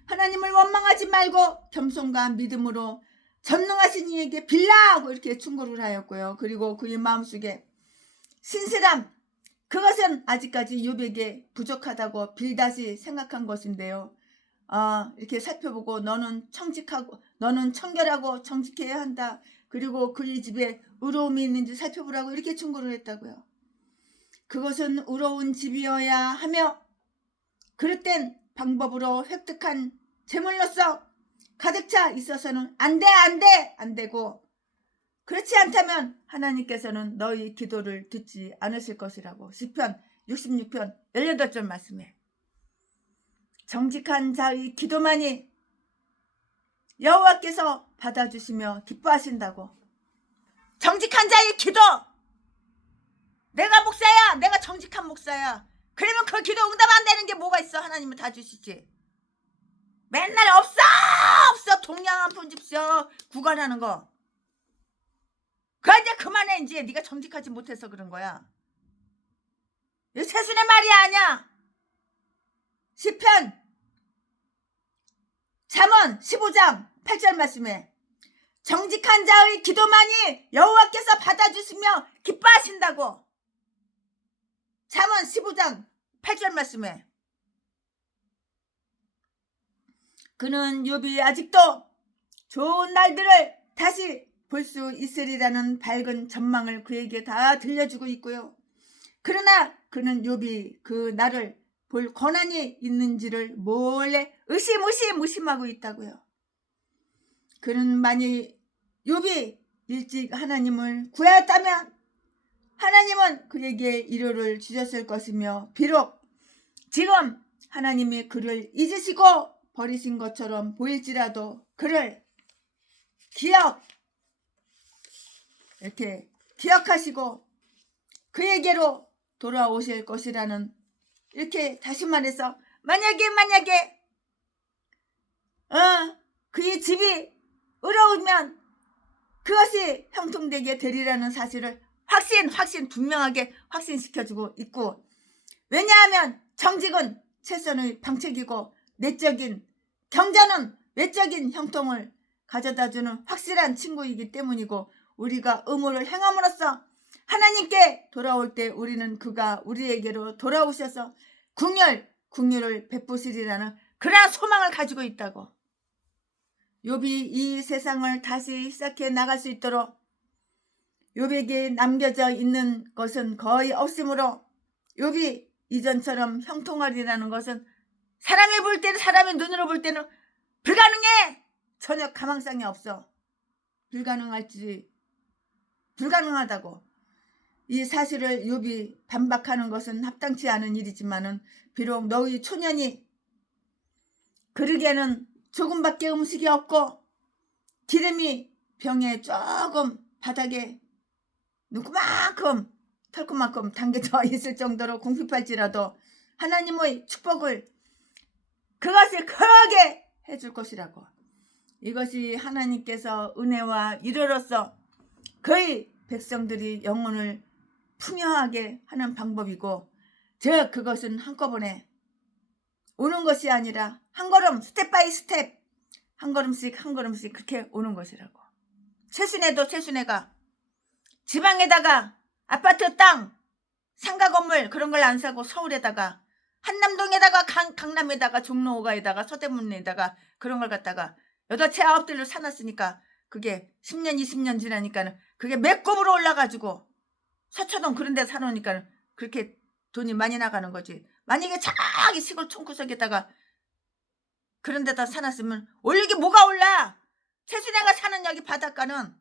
하나님을 원망하지 말고 겸손과 믿음으로 전능하신 이에게 빌라고 이렇게 충고를 하였고요. 그리고 그의 마음속에 신실함, 그것은 아직까지 욥에게 부족하다고 빌다시 생각한 것인데요. 이렇게 살펴보고 너는 청직하고 너는 청결하고 정직해야 한다. 그리고 그의 집에 의로움이 있는지 살펴보라고 이렇게 충고를 했다고요. 그것은 의로운 집이어야 하며 그릇된 방법으로 획득한 재물로서 가득 차 있어서는 안 되고 그렇지 않다면 하나님께서는 너희 기도를 듣지 않으실 것이라고 시편 66편 18절 말씀에 정직한 자의 기도만이 여호와께서 받아주시며 기뻐하신다고. 정직한 자의 기도. 내가 목사야. 내가 정직한 목사야. 그러면 그 기도 응답 안 되는 게 뭐가 있어. 하나님은 다 주시지. 맨날 없어 동양 한 푼 줍쇼 구걸하는 거. 그거 이제 그만해. 이제 네가 정직하지 못해서 그런 거야. 이거 세순의 말이 아니야. 시편 잠언 15장 8절 말씀에 정직한 자의 기도만이 여호와께서 받아주시며 기뻐하신다고. 잠언 15장 8절 말씀에 그는 욥이 아직도 좋은 날들을 다시 볼 수 있으리라는 밝은 전망을 그에게 다 들려주고 있고요. 그러나 그는 욥이 그 날을 볼 권한이 있는지를 몰래 무심하고 있다고요. 그는 만일 욥이 일찍 하나님을 구하였다면 하나님은 그에게 위로를 주셨을 것이며 비록 지금 하나님이 그를 잊으시고 버리신 것처럼 보일지라도 그를 이렇게 기억하시고 그에게로 돌아오실 것이라는 이렇게 다시 말해서 만약에 그의 집이 의로우면 그것이 형통되게 되리라는 사실을 분명하게 확신시켜주고 있고, 왜냐하면 정직은 최선의 방책이고 내적인 경전은 외적인 형통을 가져다주는 확실한 친구이기 때문이고, 우리가 의무를 행함으로써 하나님께 돌아올 때 우리는 그가 우리에게로 돌아오셔서 궁휼을 베푸시리라는 그러한 소망을 가지고 있다고. 욥이 이 세상을 다시 시작해 나갈 수 있도록 욥에게 남겨져 있는 것은 거의 없으므로 욥이 이전처럼 형통하리라는 것은 사람이 볼 때는, 사람의 눈으로 볼 때는 불가능해. 전혀 가망성이 없어. 불가능하다고. 이 사실을 욥이 반박하는 것은 합당치 않은 일이지만은 비록 너희 초년이 그릇에는 조금밖에 음식이 없고 기름이 병에 조금 바닥에 눈구만큼 털구만큼 담겨져 있을 정도로 궁핍할지라도 하나님의 축복을 그것을 크게 해줄 것이라고. 이것이 하나님께서 은혜와 위로로서 그의 백성들이 영혼을 풍요하게 하는 방법이고, 즉 그것은 한꺼번에 오는 것이 아니라 한 걸음 스텝 바이 스텝 한 걸음씩 그렇게 오는 것이라고. 최순애가 지방에다가 아파트 땅 상가 건물 그런 걸 안 사고 서울에다가 한남동에다가 강남에다가 종로가에다가 서대문에다가 그런 걸 갖다가 8채 9대를 사놨으니까 그게 10년 20년 지나니까는 그게 매급으로 올라가지고 서초동 그런 데 사놓으니까 그렇게 돈이 많이 나가는 거지. 만약에 저기 시골 총구석에다가 그런 데다 사놨으면 올리기 뭐가 올라. 최순애가 사는 여기 바닷가는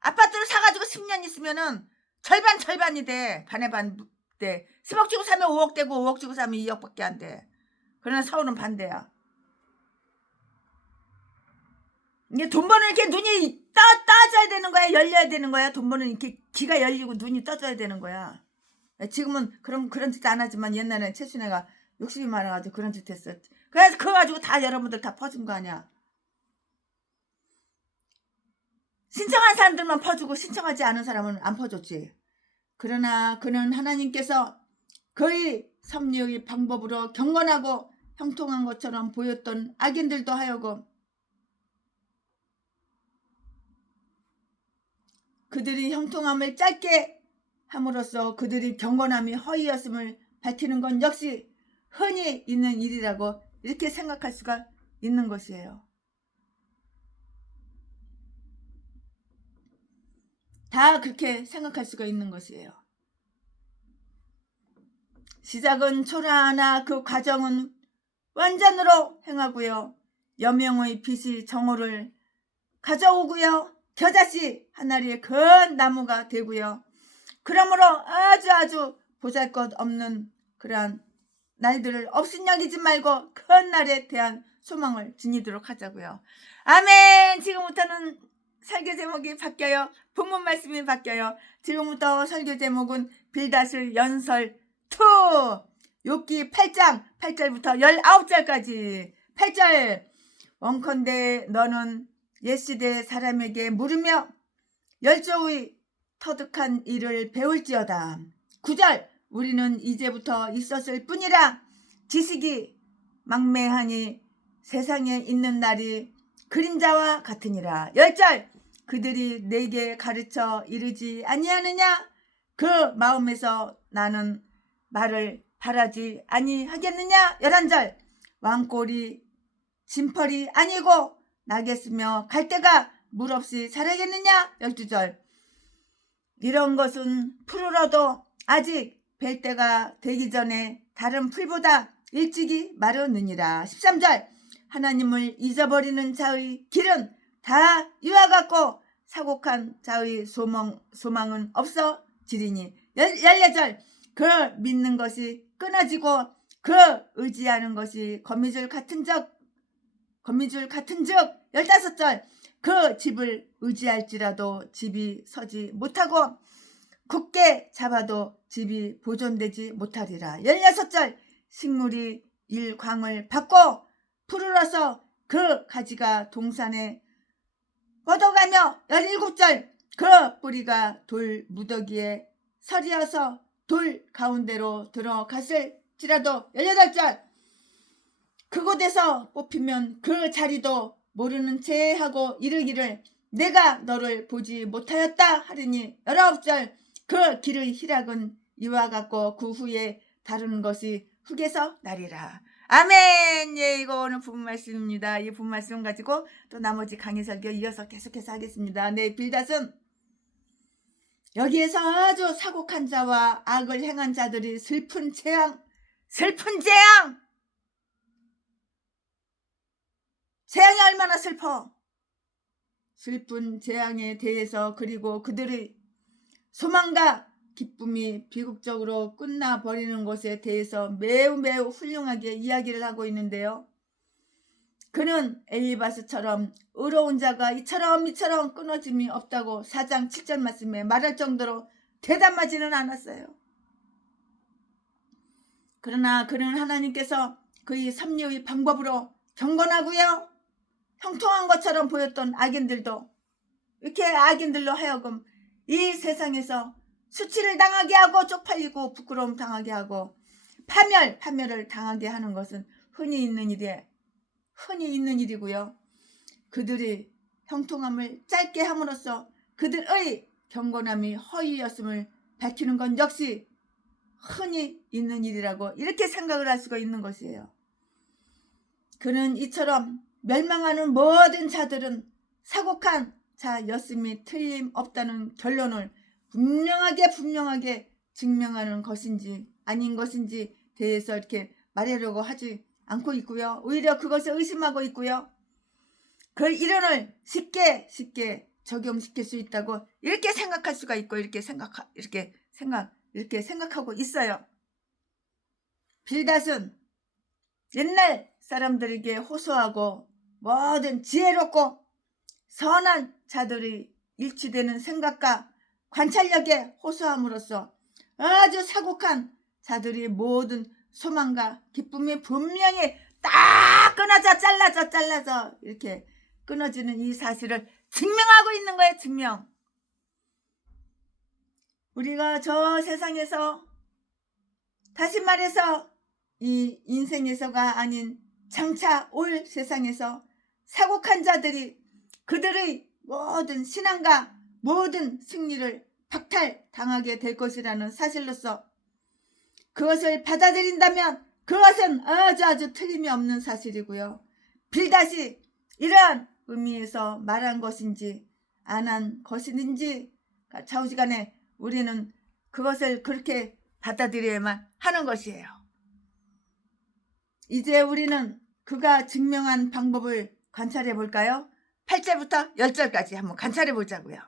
아파트를 사가지고 10년 있으면은 절반이 돼. 반에 반 돼. 10억 주고 사면 5억 되고 5억 주고 사면 2억밖에 안 돼. 그러나 서울은 반대야. 이게 돈 버는 이렇게 눈이 떠져야 되는 거야? 열려야 되는 거야? 돈 버는 이렇게 귀가 열리고 눈이 떠져야 되는 거야. 지금은 그런 짓 안 하지만 옛날에 최순애가 욕심이 많아가지고 그런 짓 했어. 그래서 그거 가지고 다 여러분들 다 퍼준 거 아니야. 신청한 사람들만 퍼주고 신청하지 않은 사람은 안 퍼줬지. 그러나 그는 하나님께서 그의 섭리의 방법으로 경건하고 형통한 것처럼 보였던 악인들도 하여금 그들이 형통함을 짧게 함으로써 그들이 경건함이 허위였음을 밝히는 건 역시 흔히 있는 일이라고 이렇게 생각할 수가 있는 것이에요. 다 그렇게 생각할 수가 있는 것이에요. 시작은 초라하나 그 과정은 완전으로 행하고요. 여명의 빛이 정오를 가져오고요. 겨자씨 하나리의 큰 나무가 되고요. 그러므로 아주 보잘것없는 그러한 날들을 업신여기지 말고 큰 날에 대한 소망을 지니도록 하자고요. 아멘. 지금부터는 설교 제목이 바뀌어요. 본문 말씀이 바뀌어요. 지금부터 설교 제목은 빌닷을 연설 2 욥기 8장 8절부터 19절까지 8절 원컨대 너는 옛시대 사람에게 물으며 열조의 터득한 일을 배울지어다. 9절 우리는 이제부터 있었을 뿐이라 지식이 망매하니 세상에 있는 날이 그림자와 같으니라. 10절 그들이 내게 가르쳐 이르지 아니하느냐 그 마음에서 나는 말을 바라지 아니하겠느냐. 11절 왕꼴이 진펄이 아니고 나겠으며 갈대가 물 없이 자라겠느냐. 12절 이런 것은 풀으로도 아직 벨 때가 되기 전에 다른 풀보다 일찍이 마르느니라. 13절 하나님을 잊어버리는 자의 길은 다 이와 같고 사곡한 자의 소망은 없어지리니. 14절 그 믿는 것이 끊어지고 그 의지하는 것이 거미줄 같은 즉 15절 그 집을 의지할지라도 집이 서지 못하고 굳게 잡아도 집이 보존되지 못하리라. 16절 식물이 일광을 받고 푸르러서 그 가지가 동산에 뻗어가며 17절 그 뿌리가 돌 무더기에 서리어서 돌 가운데로 들어갔을지라도 18절 그곳에서 뽑히면 그 자리도 모르는 채 하고 이르기를 내가 너를 보지 못하였다 하리니. 19절 그 길의 희락은 이와 같고 그 후에 다루는 것이 흙에서 나리라. 아멘. 예, 이거 오늘 부분 말씀입니다. 이 부분 말씀 가지고 또 나머지 강의 설교 이어서 계속해서 하겠습니다. 네, 빌닷은 여기에서 아주 사곡한 자와 악을 행한 자들이 슬픈 재앙 재앙이 얼마나 슬픈 재앙에 대해서 그리고 그들의 소망과 기쁨이 비극적으로 끝나버리는 것에 대해서 매우 훌륭하게 이야기를 하고 있는데요. 그는 엘리바스처럼 의로운 자가 이처럼 끊어짐이 없다고 4장 7절 말씀에 말할 정도로 대담하지는 않았어요. 그러나 그는 하나님께서 그의 섭리의 방법으로 경건하고요 형통한 것처럼 보였던 악인들도 이렇게 악인들로 하여금 이 세상에서 수치를 당하게 하고 쪽팔리고 부끄러움 당하게 하고 파멸을 당하게 하는 것은 흔히 있는 일이고요. 그들이 형통함을 짧게 함으로써 그들의 경건함이 허위였음을 밝히는 건 역시 흔히 있는 일이라고 이렇게 생각을 할 수가 있는 것이에요. 그는 이처럼 멸망하는 모든 자들은 사곡한 자였음이 틀림없다는 결론을 분명하게 증명하는 것인지 아닌 것인지 대해서 이렇게 말하려고 하지 않고 있고요. 오히려 그것을 의심하고 있고요. 그 이론을 쉽게 적용시킬 수 있다고 이렇게 생각할 수가 있고 이렇게 생각하고 있어요. 빌닷은 옛날 사람들에게 호소하고 모든 지혜롭고 선한 자들이 일치되는 생각과 관찰력에 호소함으로써 아주 사곡한 자들이 모든 소망과 기쁨이 분명히 딱 끊어져 잘라져 이렇게 끊어지는 이 사실을 증명하고 있는 거예요. 증명. 우리가 저 세상에서 다시 말해서 이 인생에서가 아닌 장차 올 세상에서 사곡한 자들이 그들의 모든 신앙과 모든 승리를 박탈당하게 될 것이라는 사실로서 그것을 받아들인다면 그것은 아주 틀림이 없는 사실이고요. 빌닷이 이러한 의미에서 말한 것인지 안 한 것인지 좌우지간에 우리는 그것을 그렇게 받아들여야만 하는 것이에요. 이제 우리는 그가 증명한 방법을 관찰해 볼까요? 8절부터 10절까지 한번 관찰해 보자고요.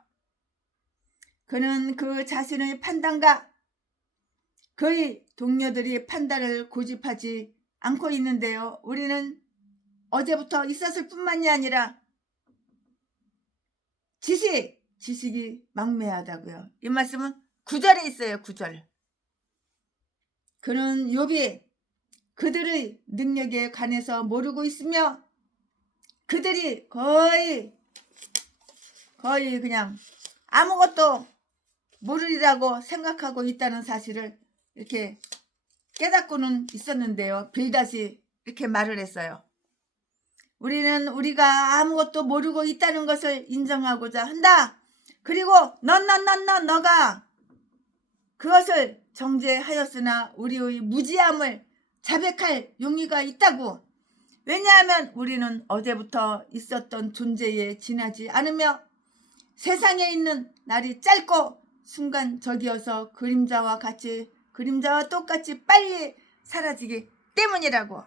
그는 그 자신의 판단과 그의 동료들이 판단을 고집하지 않고 있는데요. 우리는 어제부터 있었을 뿐만이 아니라 지식이 막매하다고요. 이 말씀은 9절에 있어요. 9절. 그는 욥이 그들의 능력에 관해서 모르고 있으며 그들이 거의 그냥 아무것도 모르리라고 생각하고 있다는 사실을 이렇게 깨닫고는 있었는데요. 빌닷이 이렇게 말을 했어요. 우리는 우리가 아무것도 모르고 있다는 것을 인정하고자 한다. 그리고 너가 그것을 정죄하였으나 우리의 무지함을 자백할 용의가 있다고. 왜냐하면 우리는 어제부터 있었던 존재에 지나지 않으며 세상에 있는 날이 짧고 순간적이어서 그림자와 똑같이 빨리 사라지기 때문이라고.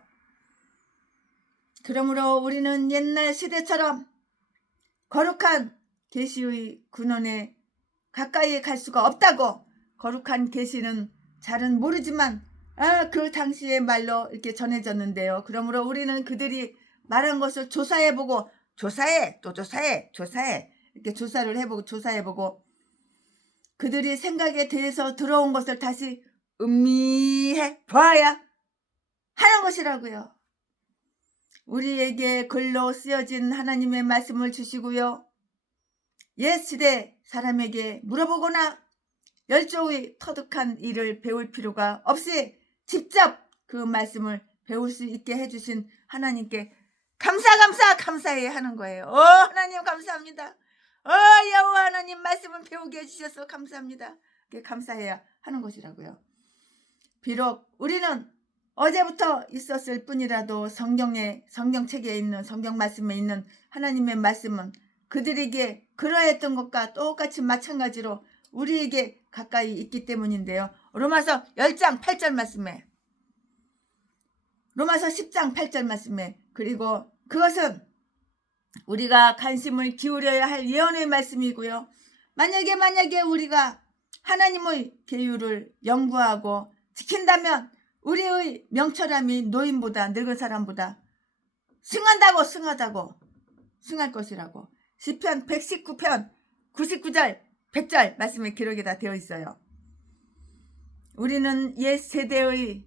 그러므로 우리는 옛날 시대처럼 거룩한 계시의 근원에 가까이 갈 수가 없다고. 거룩한 계시는 잘은 모르지만 그 당시의 말로 이렇게 전해졌는데요. 그러므로 우리는 그들이 말한 것을 조사해보고 이렇게 조사해보고 그들이 생각에 대해서 들어온 것을 다시 음미해 봐야 하는 것이라고요. 우리에게 글로 쓰여진 하나님의 말씀을 주시고요. 옛 시대 사람에게 물어보거나 열조의 터득한 일을 배울 필요가 없이 직접 그 말씀을 배울 수 있게 해주신 하나님께 감사해야 하는 거예요. 하나님 감사합니다. 여호와 하나님 말씀을 배우게 해주셔서 감사합니다. 감사해야 하는 것이라고요. 비록 우리는 어제부터 있었을 뿐이라도 성경책에 있는 성경 말씀에 있는 하나님의 말씀은 그들에게 그러했던 것과 똑같이 마찬가지로 우리에게 가까이 있기 때문인데요. 로마서 10장 8절 말씀에 로마서 10장 8절 말씀에 그리고 그것은 우리가 관심을 기울여야 할 예언의 말씀이고요. 만약에 우리가 하나님의 계율을 연구하고 지킨다면 우리의 명철함이 노인보다 늙은 사람보다 승할 것이라고. 시편 119편 99절 100절 말씀에 기록이 다 되어 있어요. 우리는 옛 세대의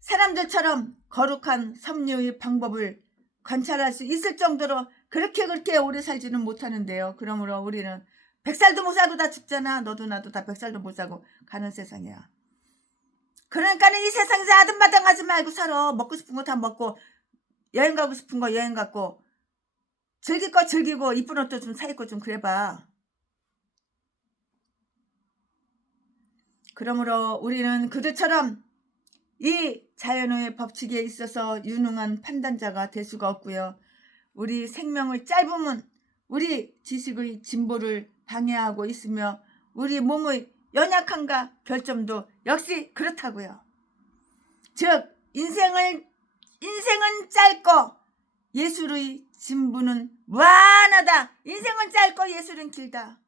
사람들처럼 거룩한 섭리의 방법을 관찰할 수 있을 정도로 그렇게 오래 살지는 못하는데요. 그러므로 우리는 100살도 못 살고 다 죽잖아. 너도 나도 다 100살도 못 살고 가는 세상이야. 그러니까 이 세상에서 아등바등하지 말고 살아. 먹고 싶은 거 다 먹고 여행 가고 싶은 거 여행 가고 즐길 거 즐기고 이쁜 옷도 좀 사 입고 좀 그래봐. 그러므로 우리는 그들처럼 이 자연의 법칙에 있어서 유능한 판단자가 될 수가 없고요. 우리 생명을 짧으면 우리 지식의 진보를 방해하고 있으며 우리 몸의 연약함과 결점도 역시 그렇다고요. 즉 인생은 짧고 예술의 진보는 무한하다. 인생은 짧고 예술은 길다.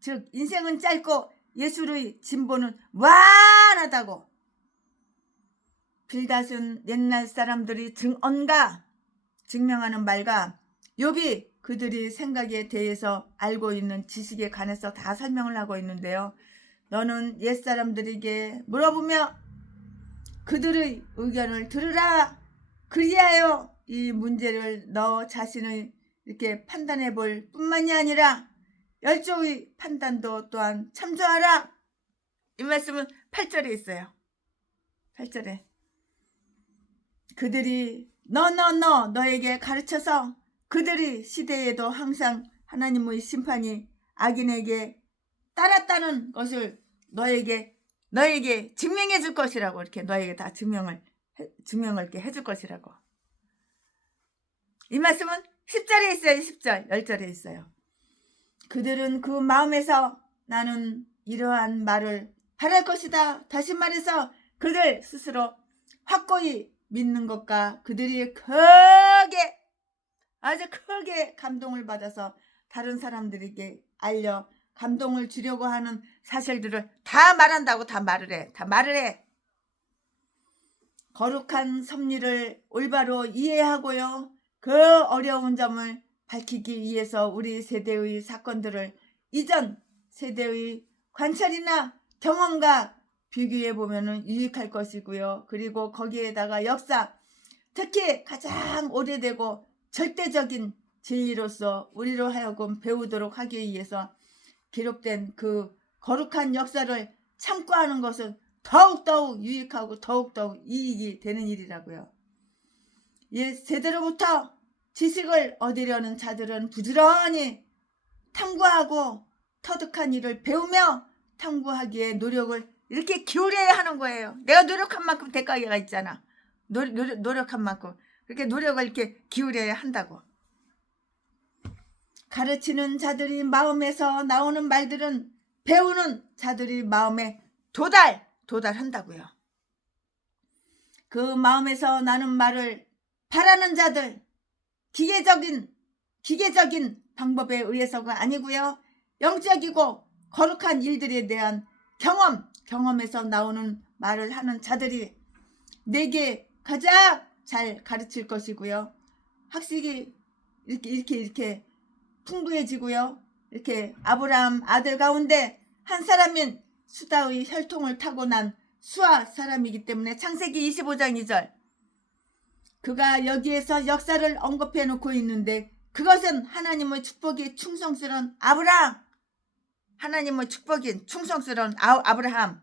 즉 인생은 짧고 예술의 진보는 무한하다고. 빌닷은 옛날 사람들이 증명하는 말과 욥이 그들이 생각에 대해서 알고 있는 지식에 관해서 다 설명을 하고 있는데요. 너는 옛사람들에게 물어보며 그들의 의견을 들으라. 그리하여 이 문제를 너 자신의 이렇게 판단해 볼 뿐만이 아니라 열조의 판단도 또한 참조하라. 이 말씀은 8절에 있어요. 8절에 그들이 너에게 가르쳐서 그들이 시대에도 항상 하나님의 심판이 악인에게 따랐다는 것을 너에게 증명해 줄 것이라고. 이렇게 너에게 다 증명을 이렇게 해줄 것이라고. 이 말씀은 10절에 있어요. 10절 10절에 있어요. 그들은 그 마음에서 나는 이러한 말을 바랄 것이다. 다시 말해서 그들 스스로 확고히 믿는 것과 그들이 아주 크게 감동을 받아서 다른 사람들에게 알려 감동을 주려고 하는 사실들을 다 말한다고. 다 말을 해. 거룩한 섭리를 올바로 이해하고요. 그 어려운 점을 밝히기 위해서 우리 세대의 사건들을 이전 세대의 관찰이나 경험과 비교해 보면 유익할 것이고요. 그리고 거기에다가 역사, 특히 가장 오래되고 절대적인 진리로서 우리로 하여금 배우도록 하기 위해서 기록된 그 거룩한 역사를 참고하는 것은 더욱더욱 유익하고 더욱더욱 이익이 되는 일이라고요. 옛 세대로부터 지식을 얻으려는 자들은 부지런히 탐구하고 터득한 일을 배우며 탐구하기에 노력을 이렇게 기울여야 하는 거예요. 내가 노력한 만큼 대가가 있잖아. 노력한 만큼 그렇게 노력을 이렇게 기울여야 한다고. 가르치는 자들이 마음에서 나오는 말들은 배우는 자들이 마음에 도달한다고요. 그 마음에서 나는 말을 바라는 자들, 기계적인 방법에 의해서가 아니고요. 영적이고 거룩한 일들에 대한 경험에서 나오는 말을 하는 자들이 내게 가장 잘 가르칠 것이고요. 학식이 이렇게 풍부해지고요. 이렇게 아브라함 아들 가운데 한 사람인 수다의 혈통을 타고난 수아 사람이기 때문에 창세기 25장 2절 그가 여기에서 역사를 언급해 놓고 있는데 그것은 하나님의 축복이 충성스러운 아브라함, 하나님의 축복인 충성스러운 아브라함,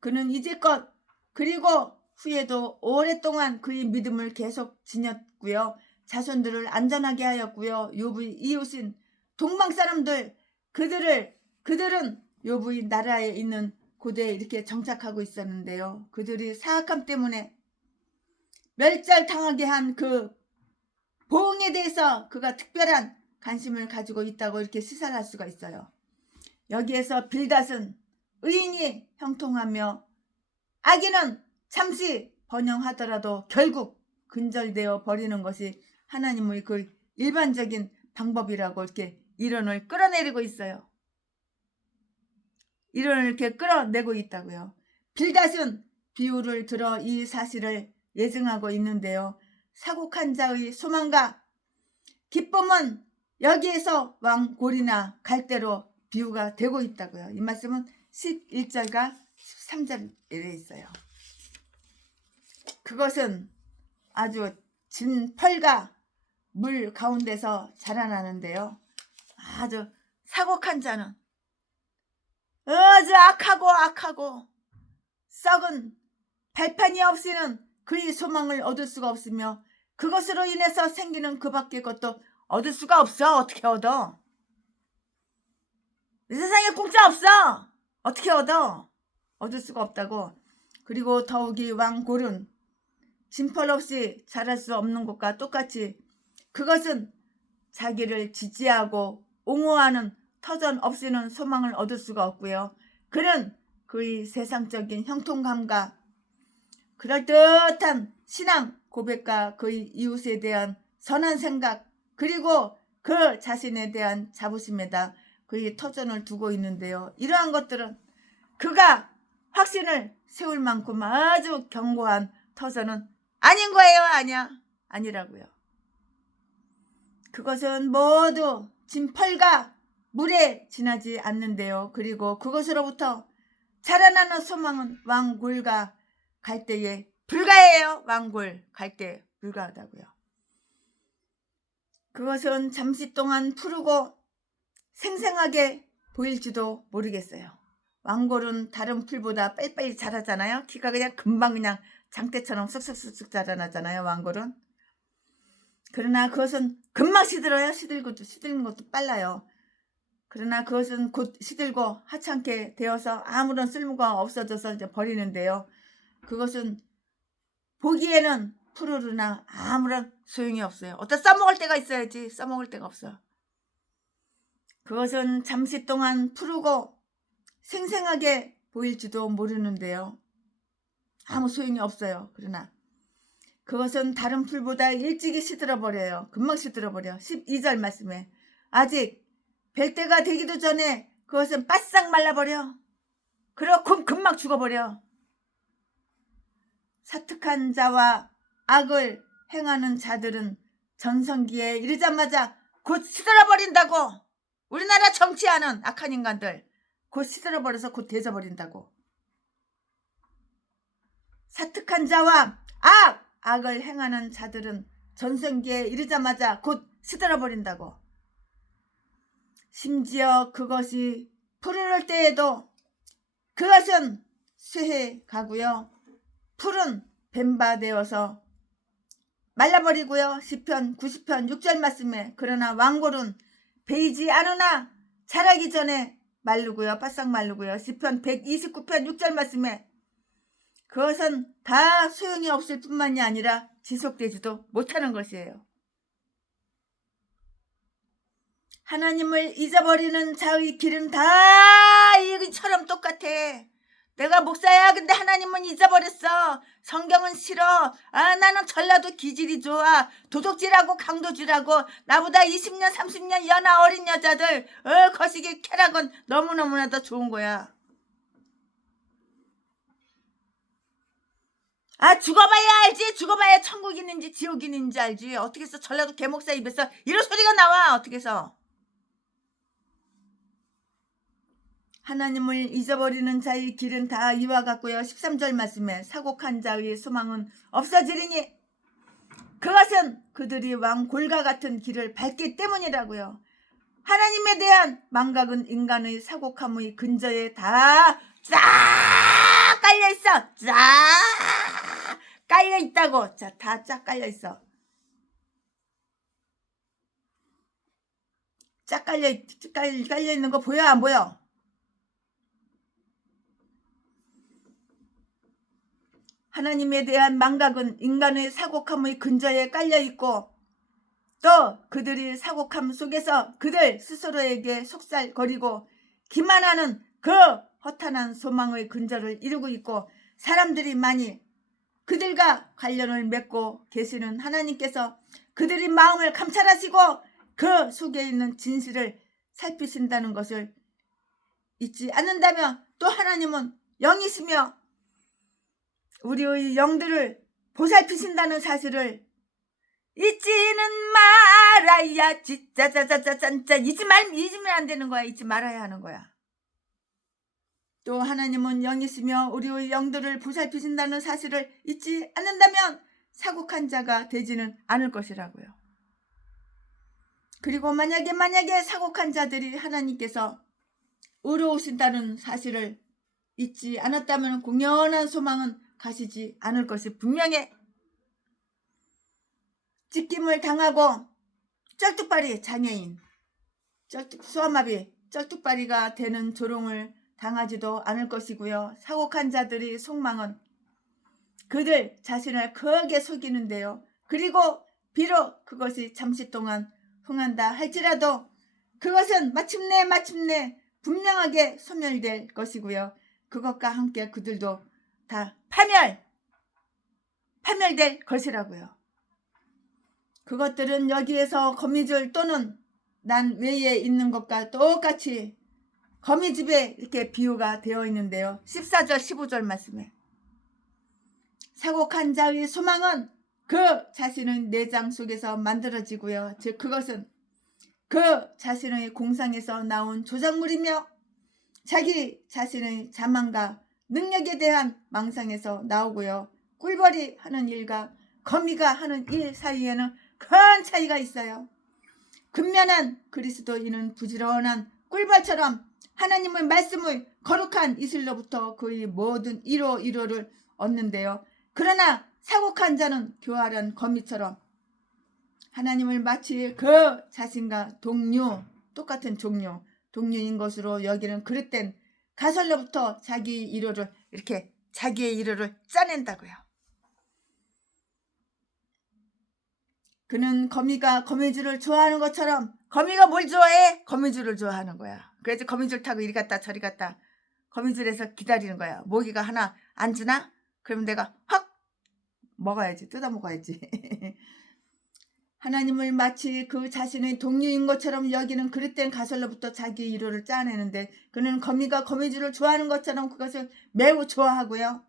그는 이제껏 그리고 후에도 오랫동안 그의 믿음을 계속 지녔고요. 자손들을 안전하게 하였고요. 욥의 이웃인 동방 사람들 그들은 욥의 나라에 있는 고대에 이렇게 정착하고 있었는데요. 그들이 사악함 때문에 멸절당하게 한 그 보응에 대해서 그가 특별한 관심을 가지고 있다고 이렇게 시사할 수가 있어요. 여기에서 빌닷은 의인이 형통하며 악인은 잠시 번영하더라도 결국 근절되어 버리는 것이 하나님의 그 일반적인 방법이라고 이렇게 이론을 끌어내리고 있어요. 이론을 이렇게 끌어내고 있다고요. 빌닷은 비유를 들어 이 사실을 예증하고 있는데요. 사곡한 자의 소망과 기쁨은 여기에서 왕골이나 갈대로 비유가 되고 있다고요. 이 말씀은 11절과 13절에 있어요. 그것은 아주 진펄과 물 가운데서 자라나는데요. 아주 사곡한 자는 아주 악하고 썩은 발판이 없이는 그의 소망을 얻을 수가 없으며 그것으로 인해서 생기는 그 밖의 것도 얻을 수가 없어. 어떻게 얻어? 이 세상에 공짜 없어. 어떻게 얻을 수가 없다고. 그리고 더욱이 왕골은 진펄 없이 자랄 수 없는 것과 똑같이 그것은 자기를 지지하고 옹호하는 터전 없이는 소망을 얻을 수가 없고요. 그는 그의 세상적인 형통감과 그럴듯한 신앙 고백과 그의 이웃에 대한 선한 생각 그리고 그 자신에 대한 자부심에다 그의 터전을 두고 있는데요. 이러한 것들은 그가 확신을 세울 만큼 아주 견고한 터전은 아닌 거예요. 아니라고요. 그것은 모두 진펄과 물에 지나지 않는데요. 그리고 그것으로부터 자라나는 소망은 왕골과 갈대에 불과해요. 왕골, 갈대 불과하다고요. 그것은 잠시 동안 푸르고 생생하게 보일지도 모르겠어요. 왕골은 다른 풀보다 빨리빨리 자라잖아요. 키가 그냥 금방 그냥 장대처럼 쓱쓱쓱쓱 자라나잖아요. 왕골은. 그러나 그것은 금방 시들어요. 시들는 것도 빨라요. 그러나 그것은 곧 시들고 하찮게 되어서 아무런 쓸모가 없어져서 이제 버리는데요. 그것은 보기에는 푸르르나 아무런 소용이 없어요. 어디다 써먹을 때가 있어야지 써먹을 데가 없어. 그것은 잠시 동안 푸르고 생생하게 보일지도 모르는데요. 아무 소용이 없어요. 그러나 그것은 다른 풀보다 일찍이 시들어버려요. 금방 시들어버려. 12절 말씀에 아직 뵐 때가 되기도 전에 그것은 바싹 말라버려. 그리고 금방 죽어버려. 사특한 자와 악을 행하는 자들은 전성기에 이르자마자 곧 시들어버린다고. 우리나라 정치하는 악한 인간들 곧 시들어버려서 곧 데져버린다고. 사특한 자와 악을 행하는 자들은 전성기에 이르자마자 곧 시들어버린다고. 심지어 그것이 푸르를 때에도 그것은 쇠해 가고요. 풀은 뱀바되어서 말라버리고요. 시편 90편 6절 말씀에 그러나 왕골은 베이지 않으나 자라기 전에 마르고요. 바싹 마르고요. 시편 129편 6절 말씀에 그것은 다 소용이 없을 뿐만이 아니라 지속되지도 못하는 것이에요. 하나님을 잊어버리는 자의 길은 다 이처럼 똑같아. 내가 목사야. 근데 하나님은 잊어버렸어. 성경은 싫어. 나는 전라도 기질이 좋아. 도둑질하고 강도질하고 나보다 20년 30년 연하 어린 여자들 거시기 쾌락은 너무너무나 더 좋은 거야. 죽어봐야 알지. 죽어봐야 천국 있는지 지옥 있는지 알지. 어떻게 해서 전라도 개목사 입에서 이런 소리가 나와. 어떻게 해서. 하나님을 잊어버리는 자의 길은 다 이와 같고요. 13절 말씀에 사곡한 자의 소망은 없어지리니 그것은 그들이 왕골과 같은 길을 밟기 때문이라고요. 하나님에 대한 망각은 인간의 사곡함의 근저에 다 쫙 깔려있어. 쫙 깔려있다고. 자, 다 쫙 깔려있어. 쫙 깔려있는 거 보여 안 보여? 하나님에 대한 망각은 인간의 사곡함의 근저에 깔려있고 또 그들이 사곡함 속에서 그들 스스로에게 속살거리고 기만하는 그 허탄한 소망의 근저를 이루고 있고 사람들이 많이 그들과 관련을 맺고 계시는 하나님께서 그들의 마음을 감찰하시고 그 속에 있는 진실을 살피신다는 것을 잊지 않는다면 또 하나님은 영이시며 우리의 영들을 보살피신다는 사실을 잊지는 말아야지. 짜짜짜짜짠짜. 잊으면 안 되는 거야. 잊지 말아야 하는 거야. 또 하나님은 영이시며 우리의 영들을 보살피신다는 사실을 잊지 않는다면 사곡한 자가 되지는 않을 것이라고요. 그리고 만약에 사곡한 자들이 하나님께서 의로우신다는 사실을 잊지 않았다면 공연한 소망은 가시지 않을 것이 분명해. 찢김을 당하고 쩔뚝발이 장애인, 수아마비 쩔뚝발이가 되는 조롱을 당하지도 않을 것이고요. 사곡한 자들의 속망은 그들 자신을 크게 속이는데요. 그리고 비록 그것이 잠시 동안 흥한다 할지라도 그것은 마침내 분명하게 소멸될 것이고요. 그것과 함께 그들도 다 파멸될 것이라고요. 그것들은 여기에서 거미줄 또는 난 외에 있는 것과 똑같이 거미집에 이렇게 비유가 되어 있는데요. 14절 15절 말씀에 사곡한 자의 소망은 그 자신의 내장 속에서 만들어지고요. 즉 그것은 그 자신의 공상에서 나온 조작물이며 자기 자신의 자만과 능력에 대한 망상에서 나오고요. 꿀벌이 하는 일과 거미가 하는 일 사이에는 큰 차이가 있어요. 근면한 그리스도인은 부지런한 꿀벌처럼 하나님의 말씀을 거룩한 이슬로부터 그의 모든 이로를 얻는데요. 그러나 사곡한 자는 교활한 거미처럼 하나님을 마치 그 자신과 똑같은 동료인 것으로 여기는 그릇된 가설로부터 자기의 이로를 짜낸다고요. 그는 거미가 거미줄을 좋아하는 것처럼 거미가 뭘 좋아해? 거미줄을 좋아하는 거야. 그래서 거미줄 타고 이리 갔다 저리 갔다 거미줄에서 기다리는 거야. 모기가 하나 앉으나? 그러면 내가 확 먹어야지. 뜯어 먹어야지. 하나님을 마치 그 자신의 동료인 것처럼 여기는 그릇된 가설로부터 자기의 이로를 짜내는데 그는 거미가 거미줄을 좋아하는 것처럼 그것을 매우 좋아하고요.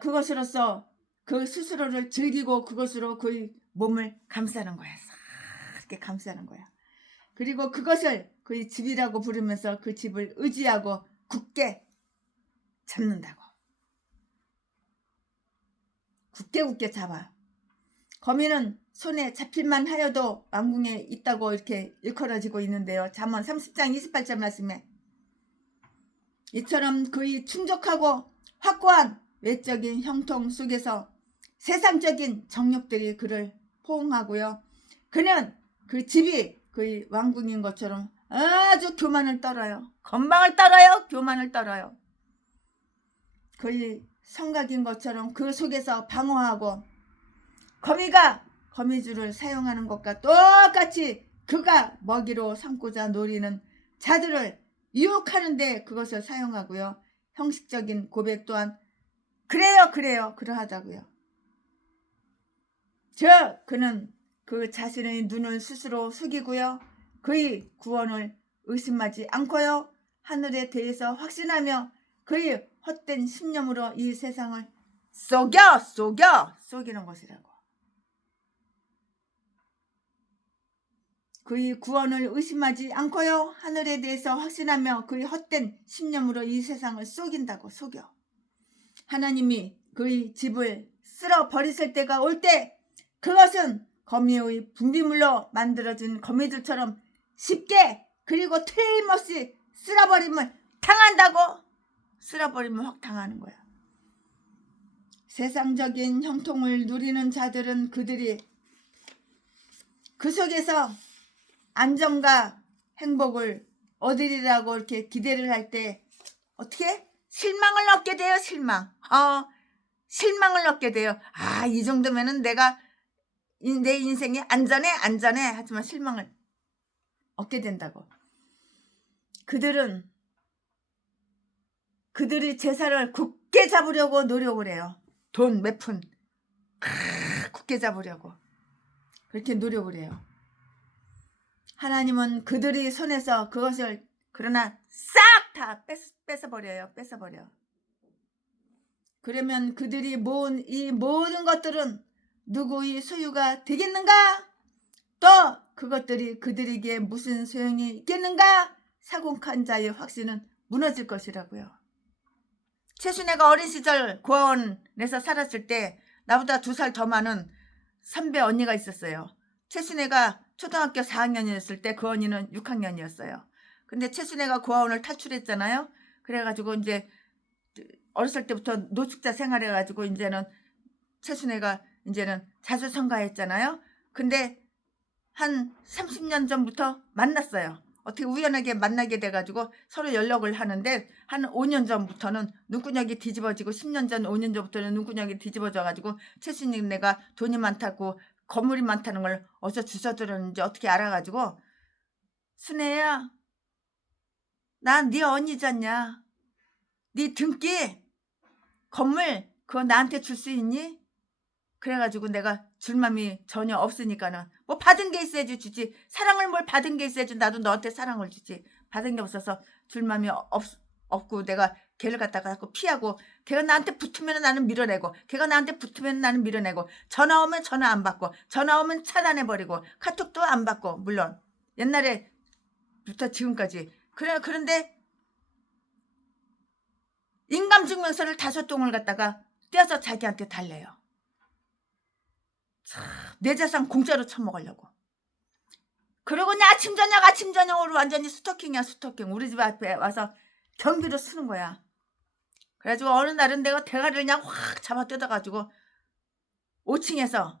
그것으로서 그 스스로를 즐기고 그것으로 그의 몸을 감싸는 거야. 이렇게 감싸는 거야. 그리고 그것을 그의 집이라고 부르면서 그 집을 의지하고 굳게 잡는다고. 굳게 잡아. 거미는 손에 잡힐만 하여도 왕궁에 있다고 이렇게 일컬어지고 있는데요. 잠언 30장 28절 말씀에 이처럼 그의 충족하고 확고한 외적인 형통 속에서 세상적인 정욕들이 그를 포옹하고요. 그는 그 집이 그의 왕궁인 것처럼 아주 교만을 떨어요. 건방을 떨어요. 교만을 떨어요. 그의 성곽인 것처럼 그 속에서 방어하고 거미가 거미줄을 사용하는 것과 똑같이 그가 먹이로 삼고자 노리는 자들을 유혹하는데 그것을 사용하고요. 형식적인 고백 또한 그래요 그러하다고요. 그는 그 자신의 눈을 스스로 속이고요. 그의 구원을 의심하지 않고요. 하늘에 대해서 확신하며 그의 헛된 신념으로 이 세상을 속이는 것이라고. 그의 구원을 의심하지 않고요. 하늘에 대해서 확신하며 그의 헛된 신념으로 이 세상을 속인다고. 속여. 하나님이 그의 집을 쓸어 버리실 때가 올 때 그것은 거미의 분비물로 만들어진 거미들처럼 쉽게 그리고 틀림없이 쓸어버림을 당한다고. 쓸어버리면 확 당하는 거야. 세상적인 형통을 누리는 자들은 그들이 그 속에서 안정과 행복을 얻으리라고 이렇게 기대를 할 때 어떻게? 실망을 얻게 돼요. 실망을 얻게 돼요. 이 정도면은 내가 내 인생이 안전해 하지만 실망을 얻게 된다고. 그들이 제사를 굳게 잡으려고 노력을 해요. 돈 몇 푼 굳게 잡으려고 그렇게 노력을 해요. 하나님은 그들이 손에서 그것을 그러나 싹 다 뺏어버려요. 그러면 그들이 모은 이 모든 것들은 누구의 소유가 되겠는가? 또 그것들이 그들에게 무슨 소용이 있겠는가? 사곡한 자의 확신은 무너질 것이라고요. 최순애가 어린 시절 고아원에서 살았을 때 나보다 2살 더 많은 선배 언니가 있었어요. 최순애가 초등학교 4학년이었을 때 그 언니는 6학년이었어요. 근데 최순애가 고아원을 탈출했잖아요. 그래가지고 이제 어렸을 때부터 노숙자 생활해가지고 이제는 최순애가 이제는 자수성가했잖아요. 근데 한 30년 전부터 만났어요. 어떻게 우연하게 만나게 돼가지고 서로 연락을 하는데 한 5년 전부터는 눈구녕이 뒤집어지고 10년 전 5년 전부터는 눈구녕이 뒤집어져가지고 최순익 내가 돈이 많다고 건물이 많다는 걸 어디서 주워 들었는지 어떻게 알아가지고 순애야 난 네 언니잖냐. 네 등기 건물 그거 나한테 줄 수 있니? 그래가지고 내가 줄 맘이 전혀 없으니까는 뭐 받은 게 있어야지 주지. 사랑을 뭘 받은 게 있어야지. 나도 너한테 사랑을 주지. 받은 게 없어서 줄 맘이 없고 내가 걔를 갖다가 자꾸 피하고 걔가 나한테 붙으면 나는 밀어내고 걔가 나한테 붙으면 나는 밀어내고 전화 오면 전화 안 받고 전화 오면 차단해버리고 카톡도 안 받고 물론 옛날에부터 지금까지 그런데 인감증명서를 5통을 갖다가 떼어서 자기한테 달래요. 내 재산 공짜로 처먹으려고. 그리고 그냥 아침 저녁으로 완전히 스토킹이야 스토킹. 우리 집 앞에 와서 경비로 쓰는 거야. 그래가지고 어느 날은 내가 대가리를 그냥 확 잡아 뜯어가지고 5층에서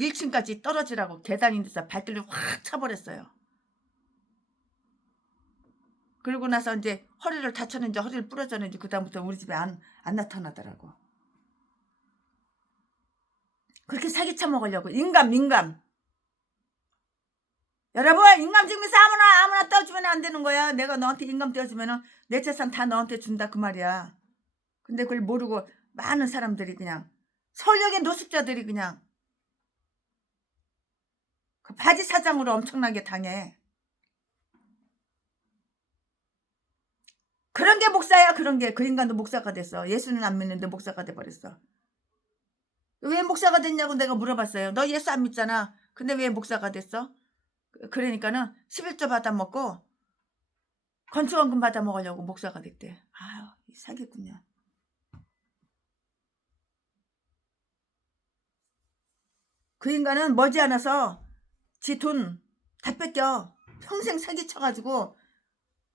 1층까지 떨어지라고 계단인 데서 발길을 확 차버렸어요. 그러고 나서 이제 허리를 다쳤는지 허리를 부러졌는지 그다음부터 우리 집에 안 나타나더라고. 그렇게 사기쳐 먹으려고 인감 여러분 인감증명서 아무나 떼어주면 안 되는 거야. 내가 너한테 인감 떼어주면 내 재산 다 너한테 준다 그 말이야. 근데 그걸 모르고 많은 사람들이 그냥 서울역의 노숙자들이 그냥 그 바지 사장으로 엄청나게 당해. 그런 게 목사야. 그런 게 그 인간도 목사가 됐어. 예수는 안 믿는데 목사가 돼버렸어. 왜 목사가 됐냐고 내가 물어봤어요. 너 예수 안 믿잖아. 근데 왜 목사가 됐어? 그러니까는 11조 받아먹고 건축원금 받아먹으려고 목사가 됐대. 아유 사기꾼이야. 그 인간은 머지않아서 지 돈 다 뺏겨. 평생 사기쳐가지고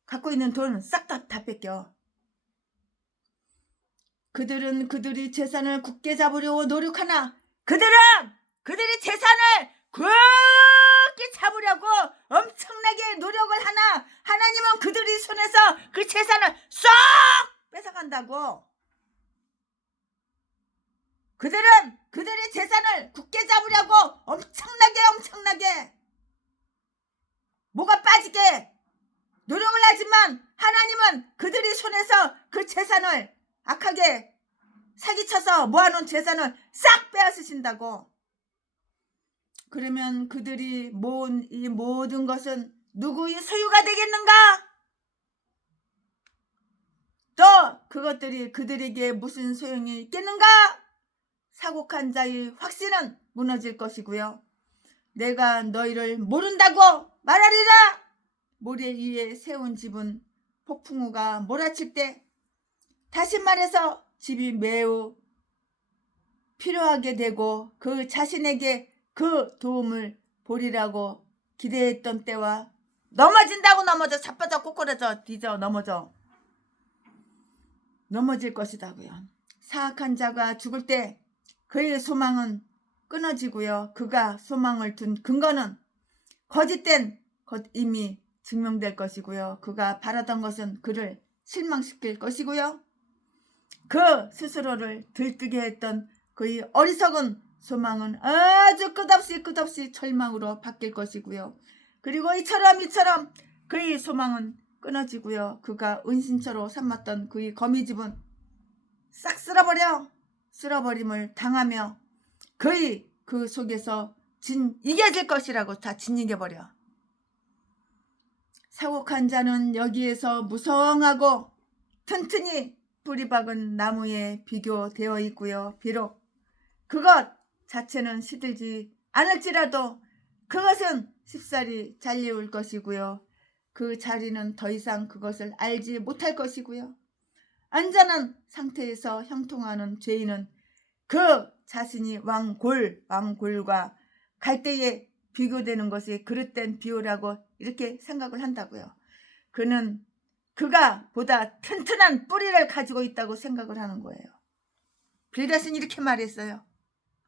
갖고 있는 돈 싹 다 뺏겨. 그들은 그들이 재산을 굳게 잡으려고 노력하나 그들이 재산을 굳게 잡으려고 엄청나게 노력을 하나 하나님은 그들이 손에서 그 재산을 쏙 뺏어간다고. 그들은 그들의 재산을 굳게 잡으려고 엄청나게 뭐가 빠지게 노력을 하지만 하나님은 그들이 손에서 그 재산을 악하게 사기쳐서 모아놓은 재산을 싹 빼앗으신다고. 그러면 그들이 모은 이 모든 것은 누구의 소유가 되겠는가? 또 그것들이 그들에게 무슨 소용이 있겠는가? 사곡한 자의 확신은 무너질 것이고요. 내가 너희를 모른다고 말하리라. 모래 위에 세운 집은 폭풍우가 몰아칠 때 다시 말해서 집이 매우 필요하게 되고 그 자신에게 그 도움을 보리라고 기대했던 때와 넘어진다고 넘어져 자빠져 꼬꾸라져 뒤져 넘어질 것이다고요. 사악한 자가 죽을 때 그의 소망은 끊어지고요. 그가 소망을 둔 근거는 거짓된 것임이 증명될 것이고요. 그가 바라던 것은 그를 실망시킬 것이고요. 그 스스로를 들뜨게 했던 그의 어리석은 소망은 아주 끝없이 절망으로 바뀔 것이고요. 그리고 이처럼 그의 소망은 끊어지고요. 그가 은신처로 삼았던 그의 거미집은 싹 쓸어버림을 당하며 그의 그 속에서 이겨질 것이라고 다 이겨버려. 사곡한 자는 여기에서 무성하고 튼튼히 뿌리 박은 나무에 비교되어 있고요. 비록 그것 자체는 시들지 않을지라도 그것은 쉽사리 잘리울 것이고요. 그 자리는 더 이상 그것을 알지 못할 것이고요. 안전한 상태에서 형통하는 죄인은 그 자신이 왕골과 갈대에 비교되는 것이 그릇된 비유라고 이렇게 생각을 한다고요. 그는 그가 보다 튼튼한 뿌리를 가지고 있다고 생각을 하는 거예요. 빌닷은 이렇게 말했어요.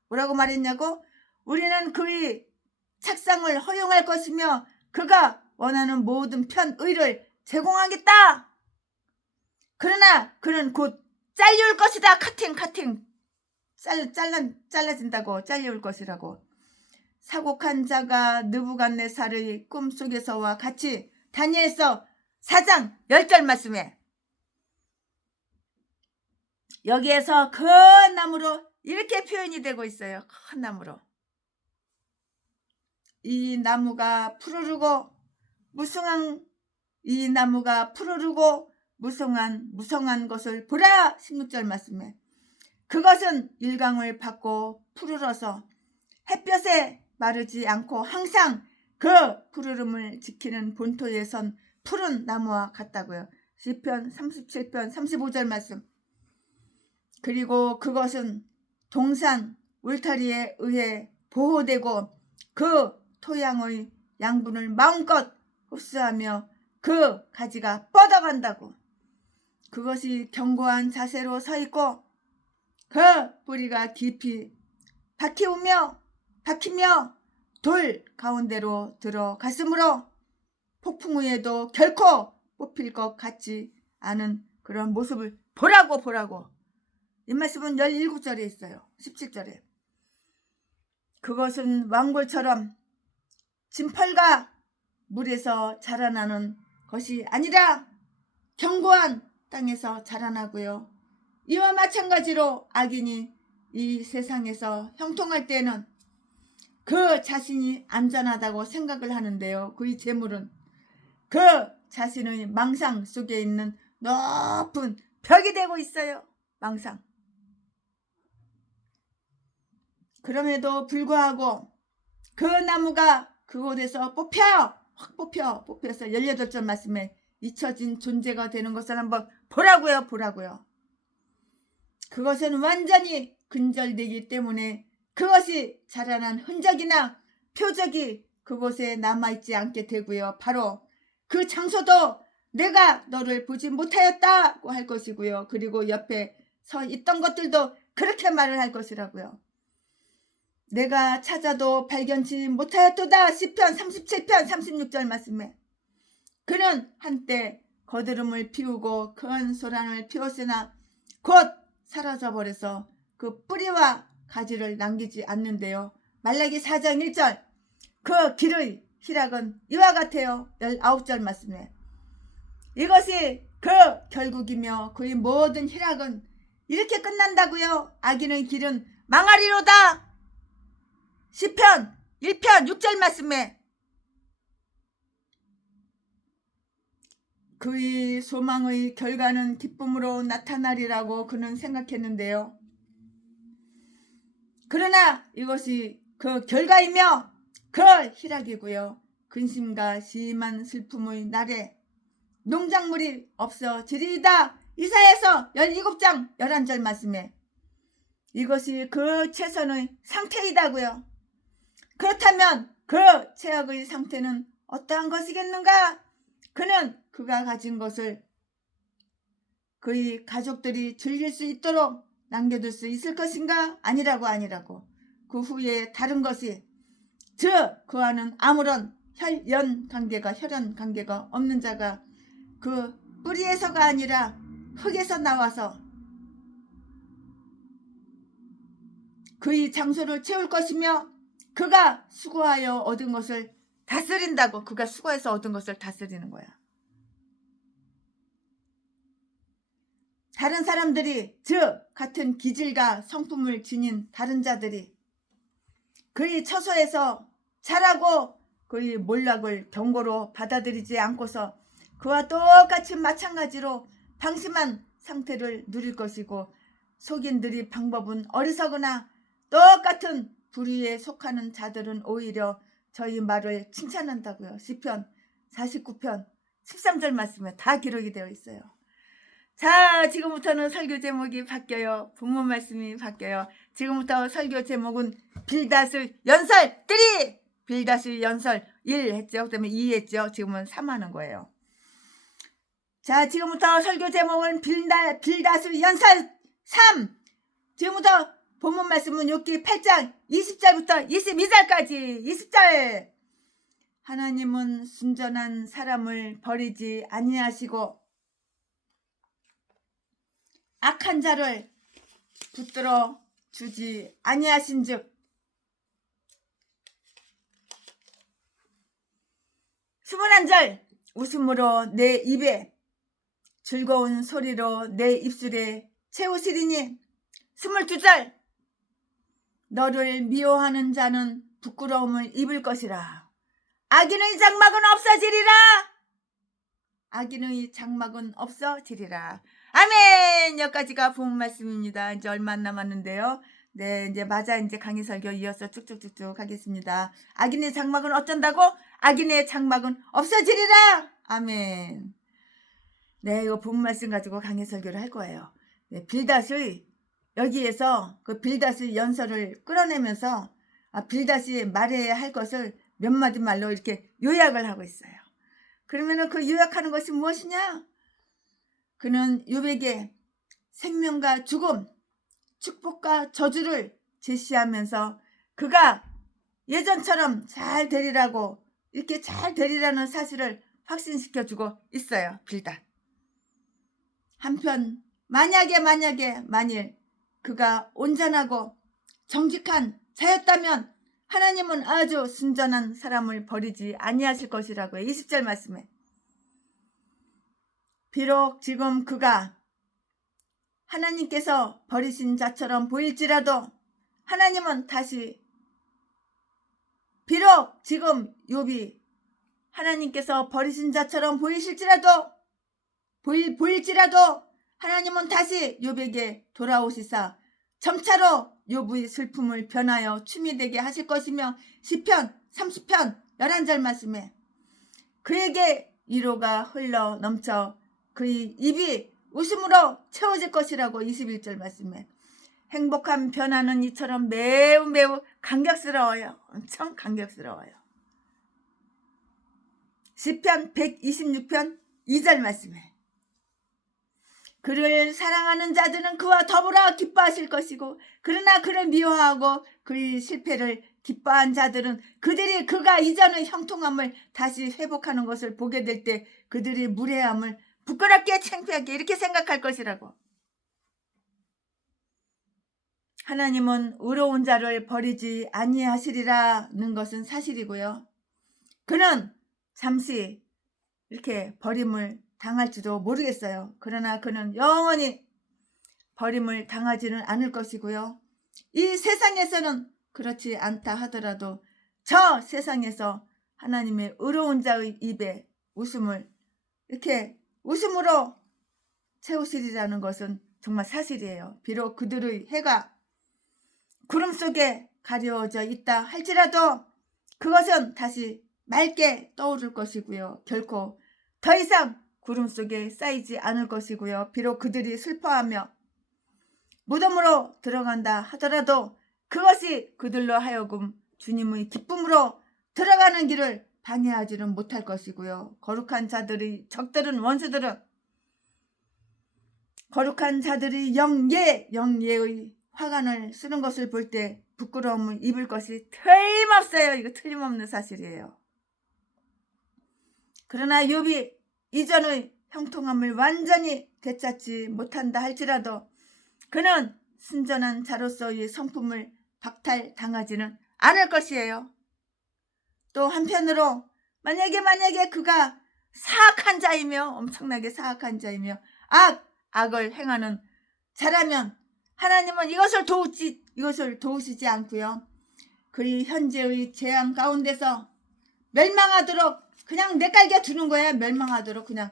뭐라고 말했냐고? 우리는 그의 착상을 허용할 것이며 그가 원하는 모든 편의를 제공하겠다. 그러나 그는 곧 잘려올 것이다. 카팅 잘라진다고, 잘려올 것이라고. 사곡한 자가 느부갓네살의 꿈속에서와 같이 다니엘서 4장 10절 말씀에 여기에서 큰 나무로 이렇게 표현이 되고 있어요. 큰 나무로. 이 나무가 푸르르고 무성한 무성한 것을 보라. 16절 말씀에 그것은 일광을 받고 푸르러서 햇볕에 마르지 않고 항상 그 푸르름을 지키는 본토에 선 푸른 나무와 같다고요. 시편 37편 35절 말씀. 그리고 그것은 동산 울타리에 의해 보호되고 그 토양의 양분을 마음껏 흡수하며 그 가지가 뻗어간다고. 그것이 견고한 자세로 서 있고 그 뿌리가 깊이 박히며 돌 가운데로 들어갔으므로 폭풍 후에도 결코 뽑힐 것 같지 않은 그런 모습을 보라고. 이 말씀은 17절에 있어요. 17절에. 그것은 왕골처럼 진펄과 물에서 자라나는 것이 아니라 견고한 땅에서 자라나고요. 이와 마찬가지로 악인이 이 세상에서 형통할 때는 그 자신이 안전하다고 생각을 하는데요. 그의 재물은 그 자신의 망상 속에 있는 높은 벽이 되고 있어요. 망상. 그럼에도 불구하고 그 나무가 그곳에서 뽑혀서 18절 말씀에 잊혀진 존재가 되는 것을 한번 보라고요. 그것은 완전히 근절되기 때문에 그것이 자라난 흔적이나 표적이 그곳에 남아있지 않게 되고요. 바로 그 장소도 내가 너를 보지 못하였다고 할 것이고요. 그리고 옆에 서 있던 것들도 그렇게 말을 할 것이라고요. 내가 찾아도 발견치 못하였도다. 시편 37편 36절 말씀에 그는 한때 거드름을 피우고 큰 소란을 피웠으나 곧 사라져버려서 그 뿌리와 가지를 남기지 않는데요. 말라기 4장 1절 그 길의 희락은 이와 같아요. 19절 말씀에 이것이 그 결국이며 그의 모든 희락은 이렇게 끝난다고요. 악인의 길은 망하리로다. 시편 1편 6절 말씀에 그의 소망의 결과는 기쁨으로 나타나리라고 그는 생각했는데요. 그러나 이것이 그 결과이며 그 희락이고요. 근심과 심한 슬픔의 날에 농작물이 없어지리이다. 이사야서 17장 11절 말씀에 이것이 그 최선의 상태이다고요. 그렇다면 그 최악의 상태는 어떠한 것이겠는가? 그는 그가 가진 것을 그의 가족들이 즐길 수 있도록 남겨둘 수 있을 것인가? 아니라고. 그 후에 다른 것이 즉 그와는 아무런 혈연 관계가 없는 자가 그 뿌리에서가 아니라 흙에서 나와서 그의 장소를 채울 것이며 그가 수고하여 얻은 것을 다스린다고. 그가 수고해서 얻은 것을 다스리는 거야. 다른 사람들이 즉 같은 기질과 성품을 지닌 다른 자들이 그의 처소에서 자라고 그의 몰락을 경고로 받아들이지 않고서 그와 똑같이 마찬가지로 방심한 상태를 누릴 것이고 속인들이 방법은 어리석으나 똑같은 부류에 속하는 자들은 오히려 저희 말을 칭찬한다고요. 시편 49편 13절 말씀에 다 기록이 되어 있어요. 자, 지금부터는 설교 제목이 바뀌어요. 본문 말씀이 바뀌어요. 지금부터 설교 제목은 빌닷의 연설 3! 빌닷의 연설 1 했죠. 그다음에 2 했죠. 지금은 3 하는 거예요. 자, 지금부터 설교 제목은 빌닷의 연설 3! 지금부터 본문 말씀은 욥기 8장 20절부터 22절까지 20절. 하나님은 순전한 사람을 버리지 아니하시고 악한 자를 붙들어 주지 아니하신즉 21절. 웃음으로 내 입에 즐거운 소리로 내 입술에 채우시리니 22절. 너를 미워하는 자는 부끄러움을 입을 것이라. 악인의 장막은 없어지리라. 악인의 장막은 없어지리라. 아멘. 여기까지가 본 말씀입니다. 이제 얼마 안 남았는데요. 네, 이제 이제 강의 설교 이어서 쭉쭉쭉쭉 하겠습니다. 악인의 장막은 어쩐다고? 악인의 장막은 없어지리라. 아멘. 네, 이거 본 말씀 가지고 강의 설교를 할 거예요. 네, 빌닷의 여기에서 그 빌닷의 연설을 끌어내면서 빌닷이 말해야 할 것을 몇 마디 말로 이렇게 요약을 하고 있어요. 그러면은 그 요약하는 것이 무엇이냐? 그는 욥에게 생명과 죽음, 축복과 저주를 제시하면서 그가 예전처럼 잘 되리라고, 이렇게 잘 되리라는 사실을 확신시켜주고 있어요. 빌닷. 한편 만일 그가 온전하고 정직한 자였다면 하나님은 아주 순전한 사람을 버리지 아니하실 것이라고 20절 말씀에. 비록 지금 그가 하나님께서 버리신 자처럼 보일지라도 하나님은 다시, 비록 지금 욥이 하나님께서 버리신 자처럼 보일지라도 하나님은 다시 욥에게 돌아오시사 점차로 욥의 슬픔을 변하여 춤이 되게 하실 것이며 시편 30편 11절 말씀에 그에게 위로가 흘러 넘쳐 그의 입이 웃음으로 채워질 것이라고 21절 말씀에. 행복한 변화는 이처럼 매우 감격스러워요. 엄청 감격스러워요. 시편 126편 2절 말씀에 그를 사랑하는 자들은 그와 더불어 기뻐하실 것이고 그러나 그를 미워하고 그의 실패를 기뻐한 자들은 그들이 그가 이전의 형통함을 다시 회복하는 것을 보게 될 때 그들이 무례함을 부끄럽게 창피하게 이렇게 생각할 것이라고. 하나님은 의로운 자를 버리지 아니하시리라는 것은 사실이고요. 그는 잠시 이렇게 버림을 당할지도 모르겠어요. 그러나 그는 영원히 버림을 당하지는 않을 것이고요. 이 세상에서는 그렇지 않다 하더라도 저 세상에서 하나님의 의로운 자의 입에 웃음을 이렇게 웃음으로 채우시리라는 것은 정말 사실이에요. 비록 그들의 해가 구름 속에 가려져 있다 할지라도 그것은 다시 맑게 떠오를 것이고요. 결코 더 이상 구름 속에 쌓이지 않을 것이고요. 비록 그들이 슬퍼하며 무덤으로 들어간다 하더라도 그것이 그들로 하여금 주님의 기쁨으로 들어가는 길을 방해하지는 못할 것이고요. 거룩한 자들의 적들은 원수들은 거룩한 자들이 영예의 화관을 쓰는 것을 볼 때 부끄러움을 입을 것이 틀림없어요. 이거 틀림없는 사실이에요. 그러나 욥이 이전의 형통함을 완전히 되찾지 못한다 할지라도 그는 순전한 자로서의 성품을 박탈당하지는 않을 것이에요. 또 한편으로 만약에 그가 사악한 자이며 엄청나게 사악한 자이며 악을 행하는 자라면 하나님은 이것을 도우시지 않고요. 그의 현재의 재앙 가운데서 멸망하도록 그냥 내깔겨 두는 거야. 멸망하도록 그냥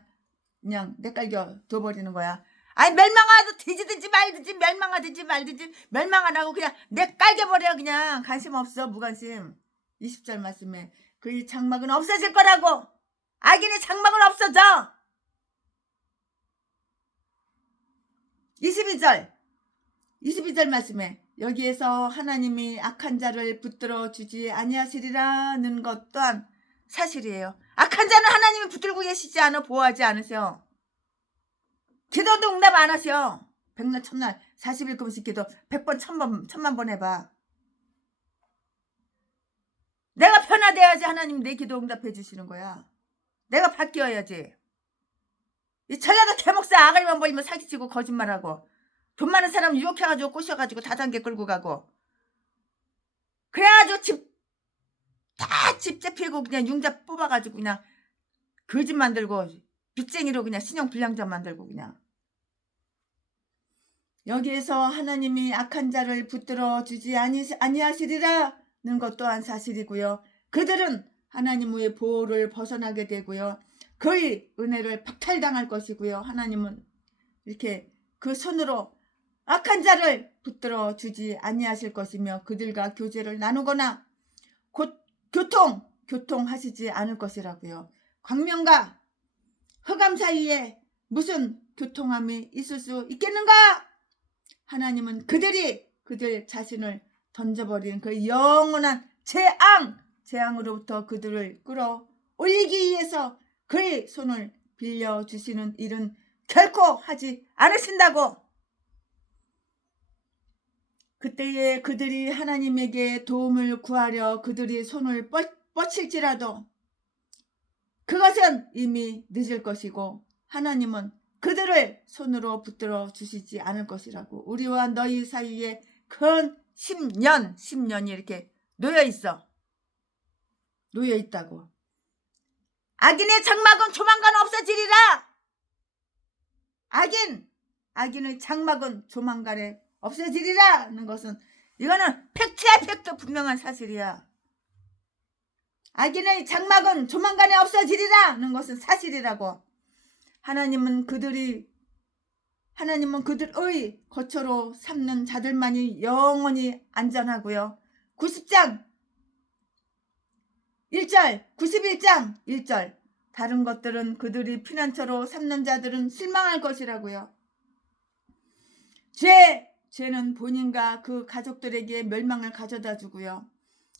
내깔겨 둬버리는 거야. 아니 멸망하도 뒤지든지 말든지 멸망하든지 말든지 멸망하라고 그냥 내깔겨버려. 그냥 관심 없어. 무관심. 20절 말씀에 그의 장막은 없어질 거라고. 악인의 장막은 없어져. 22절 말씀에 여기에서 하나님이 악한 자를 붙들어 주지 아니하시리라는 것 또한 사실이에요. 악한 자는 하나님이 붙들고 계시지 않아 보호하지 않으셔. 기도도 응답 안 하셔. 백날 첫날 40일 금식 기도 100번 1000번 1000만 번 해봐. 내가 변화돼야지 하나님 내 기도 응답해 주시는 거야. 내가 바뀌어야지. 이 전라도 개목사 아가리만 보이면 사기치고 거짓말하고 돈 많은 사람 유혹해가지고 꼬셔가지고 다단계 끌고 가고 그래가지고 집 잡히고 그냥 융자 뽑아가지고 그냥 거짓 만들고 빚쟁이로 그냥 신용불량자 만들고 그냥. 여기에서 하나님이 악한 자를 붙들어 주지 아니하시리라는 것 또한 사실이고요. 그들은 하나님의 보호를 벗어나게 되고요. 그의 은혜를 박탈당할 것이고요. 하나님은 이렇게 그 손으로 악한 자를 붙들어 주지 아니하실 것이며 그들과 교제를 나누거나 곧 교통하시지 않을 것이라고요. 광명과 흑암 사이에 무슨 교통함이 있을 수 있겠는가? 하나님은 그들 자신을 던져버린 그 영원한 재앙으로부터 그들을 끌어올리기 위해서 그의 손을 빌려주시는 일은 결코 하지 않으신다고. 그때에 그들이 하나님에게 도움을 구하려 그들이 손을 뻗칠지라도 그것은 이미 늦을 것이고 하나님은 그들을 손으로 붙들어 주시지 않을 것이라고. 우리와 너희 사이에 근 10년이 이렇게 놓여 있다고. 악인의 장막은 조만간 없어지리라. 악인의 장막은 조만간에 없어지리라는 것은 이거는 팩트야. 팩트 분명한 사실이야. 악인의 장막은 조만간에 없어지리라는 것은 사실이라고. 하나님은 그들의 거처로 삼는 자들만이 영원히 안전하고요. 91장 1절 다른 것들은 그들이 피난처로 삼는 자들은 실망할 것이라고요. 죄는 본인과 그 가족들에게 멸망을 가져다 주고요.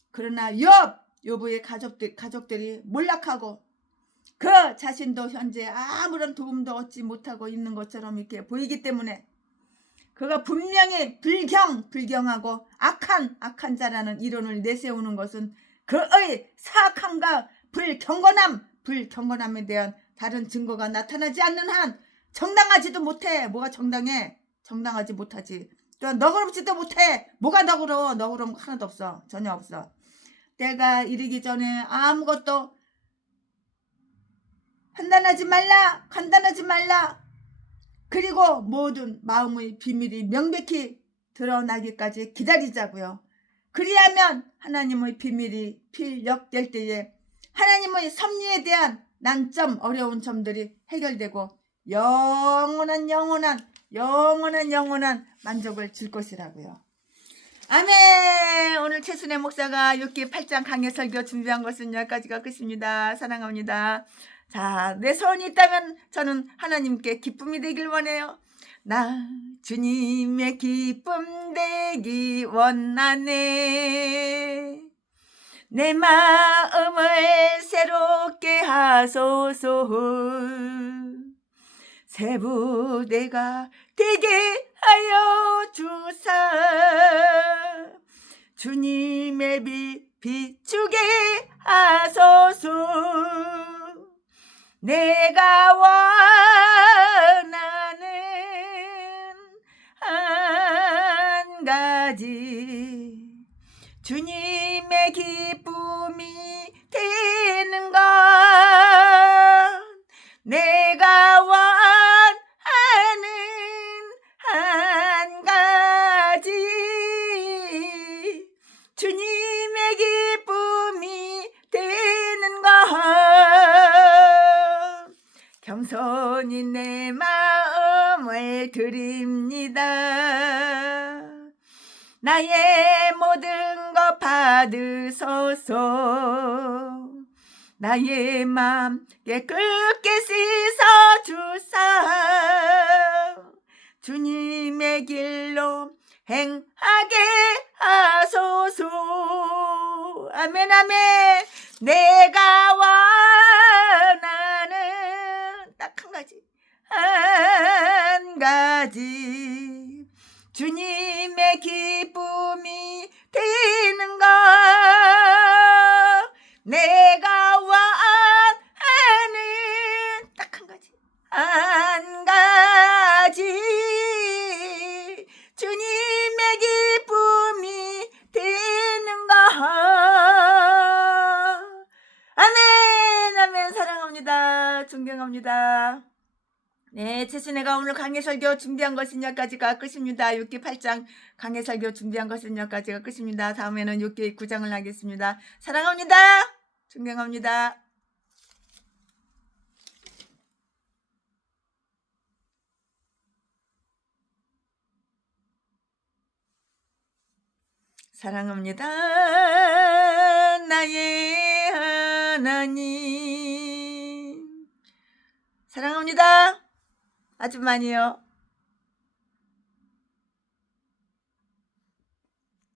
그러나 욥의 가족들이 몰락하고 그 자신도 현재 아무런 도움도 얻지 못하고 있는 것처럼 이렇게 보이기 때문에 그가 분명히 불경하고 악한 자라는 이론을 내세우는 것은 그의 사악함과 불경건함에 대한 다른 증거가 나타나지 않는 한 정당하지도 못해. 뭐가 정당해? 정당하지 못하지. 또한 너그럽지도 못해. 뭐가 너그러워? 너그러운 거 하나도 없어. 전혀 없어. 때가 이르기 전에 아무것도 간단하지 말라. 그리고 모든 마음의 비밀이 명백히 드러나기까지 기다리자고요. 그리하면 하나님의 비밀이 필력될 때에 하나님의 섭리에 대한 난점, 어려운 점들이 해결되고 영원한 만족을 줄 것이라고요. 아멘. 오늘 최순애 목사가 6기 8장 강해 설교 준비한 것은 여기까지가 끝입니다. 사랑합니다. 자, 내 소원이 있다면 저는 하나님께 기쁨이 되길 원해요. 나 주님의 기쁨 되기 원하네. 내 마음을 새롭게 하소서. 새 부대가 되게 하여 주사. 주님의 빛 비추게 하소서. 내가 원하는 한 가지 주님의 기쁨이 되는 것. 내가 원하는 한 가지 주님의 기쁨이 되는 것. 겸손히 내 마음을 드립니다. 나의 모든 것 받으소서. 나의 맘 깨끗게 씻어 주사. 주님의 길로 행하게 하소서. 아멘. 내가 원하는 딱 한 가지 사랑합니다. 네, 최순애가 오늘 강해설교 준비한 것은 여기까지가 끝입니다. 6기 8장 강해설교 준비한 것은 여기까지가 끝입니다. 다음에는 6기 9장을 하겠습니다. 사랑합니다. 존경합니다. 사랑합니다. 나의 하나님. 사랑합니다. 아주 많이요.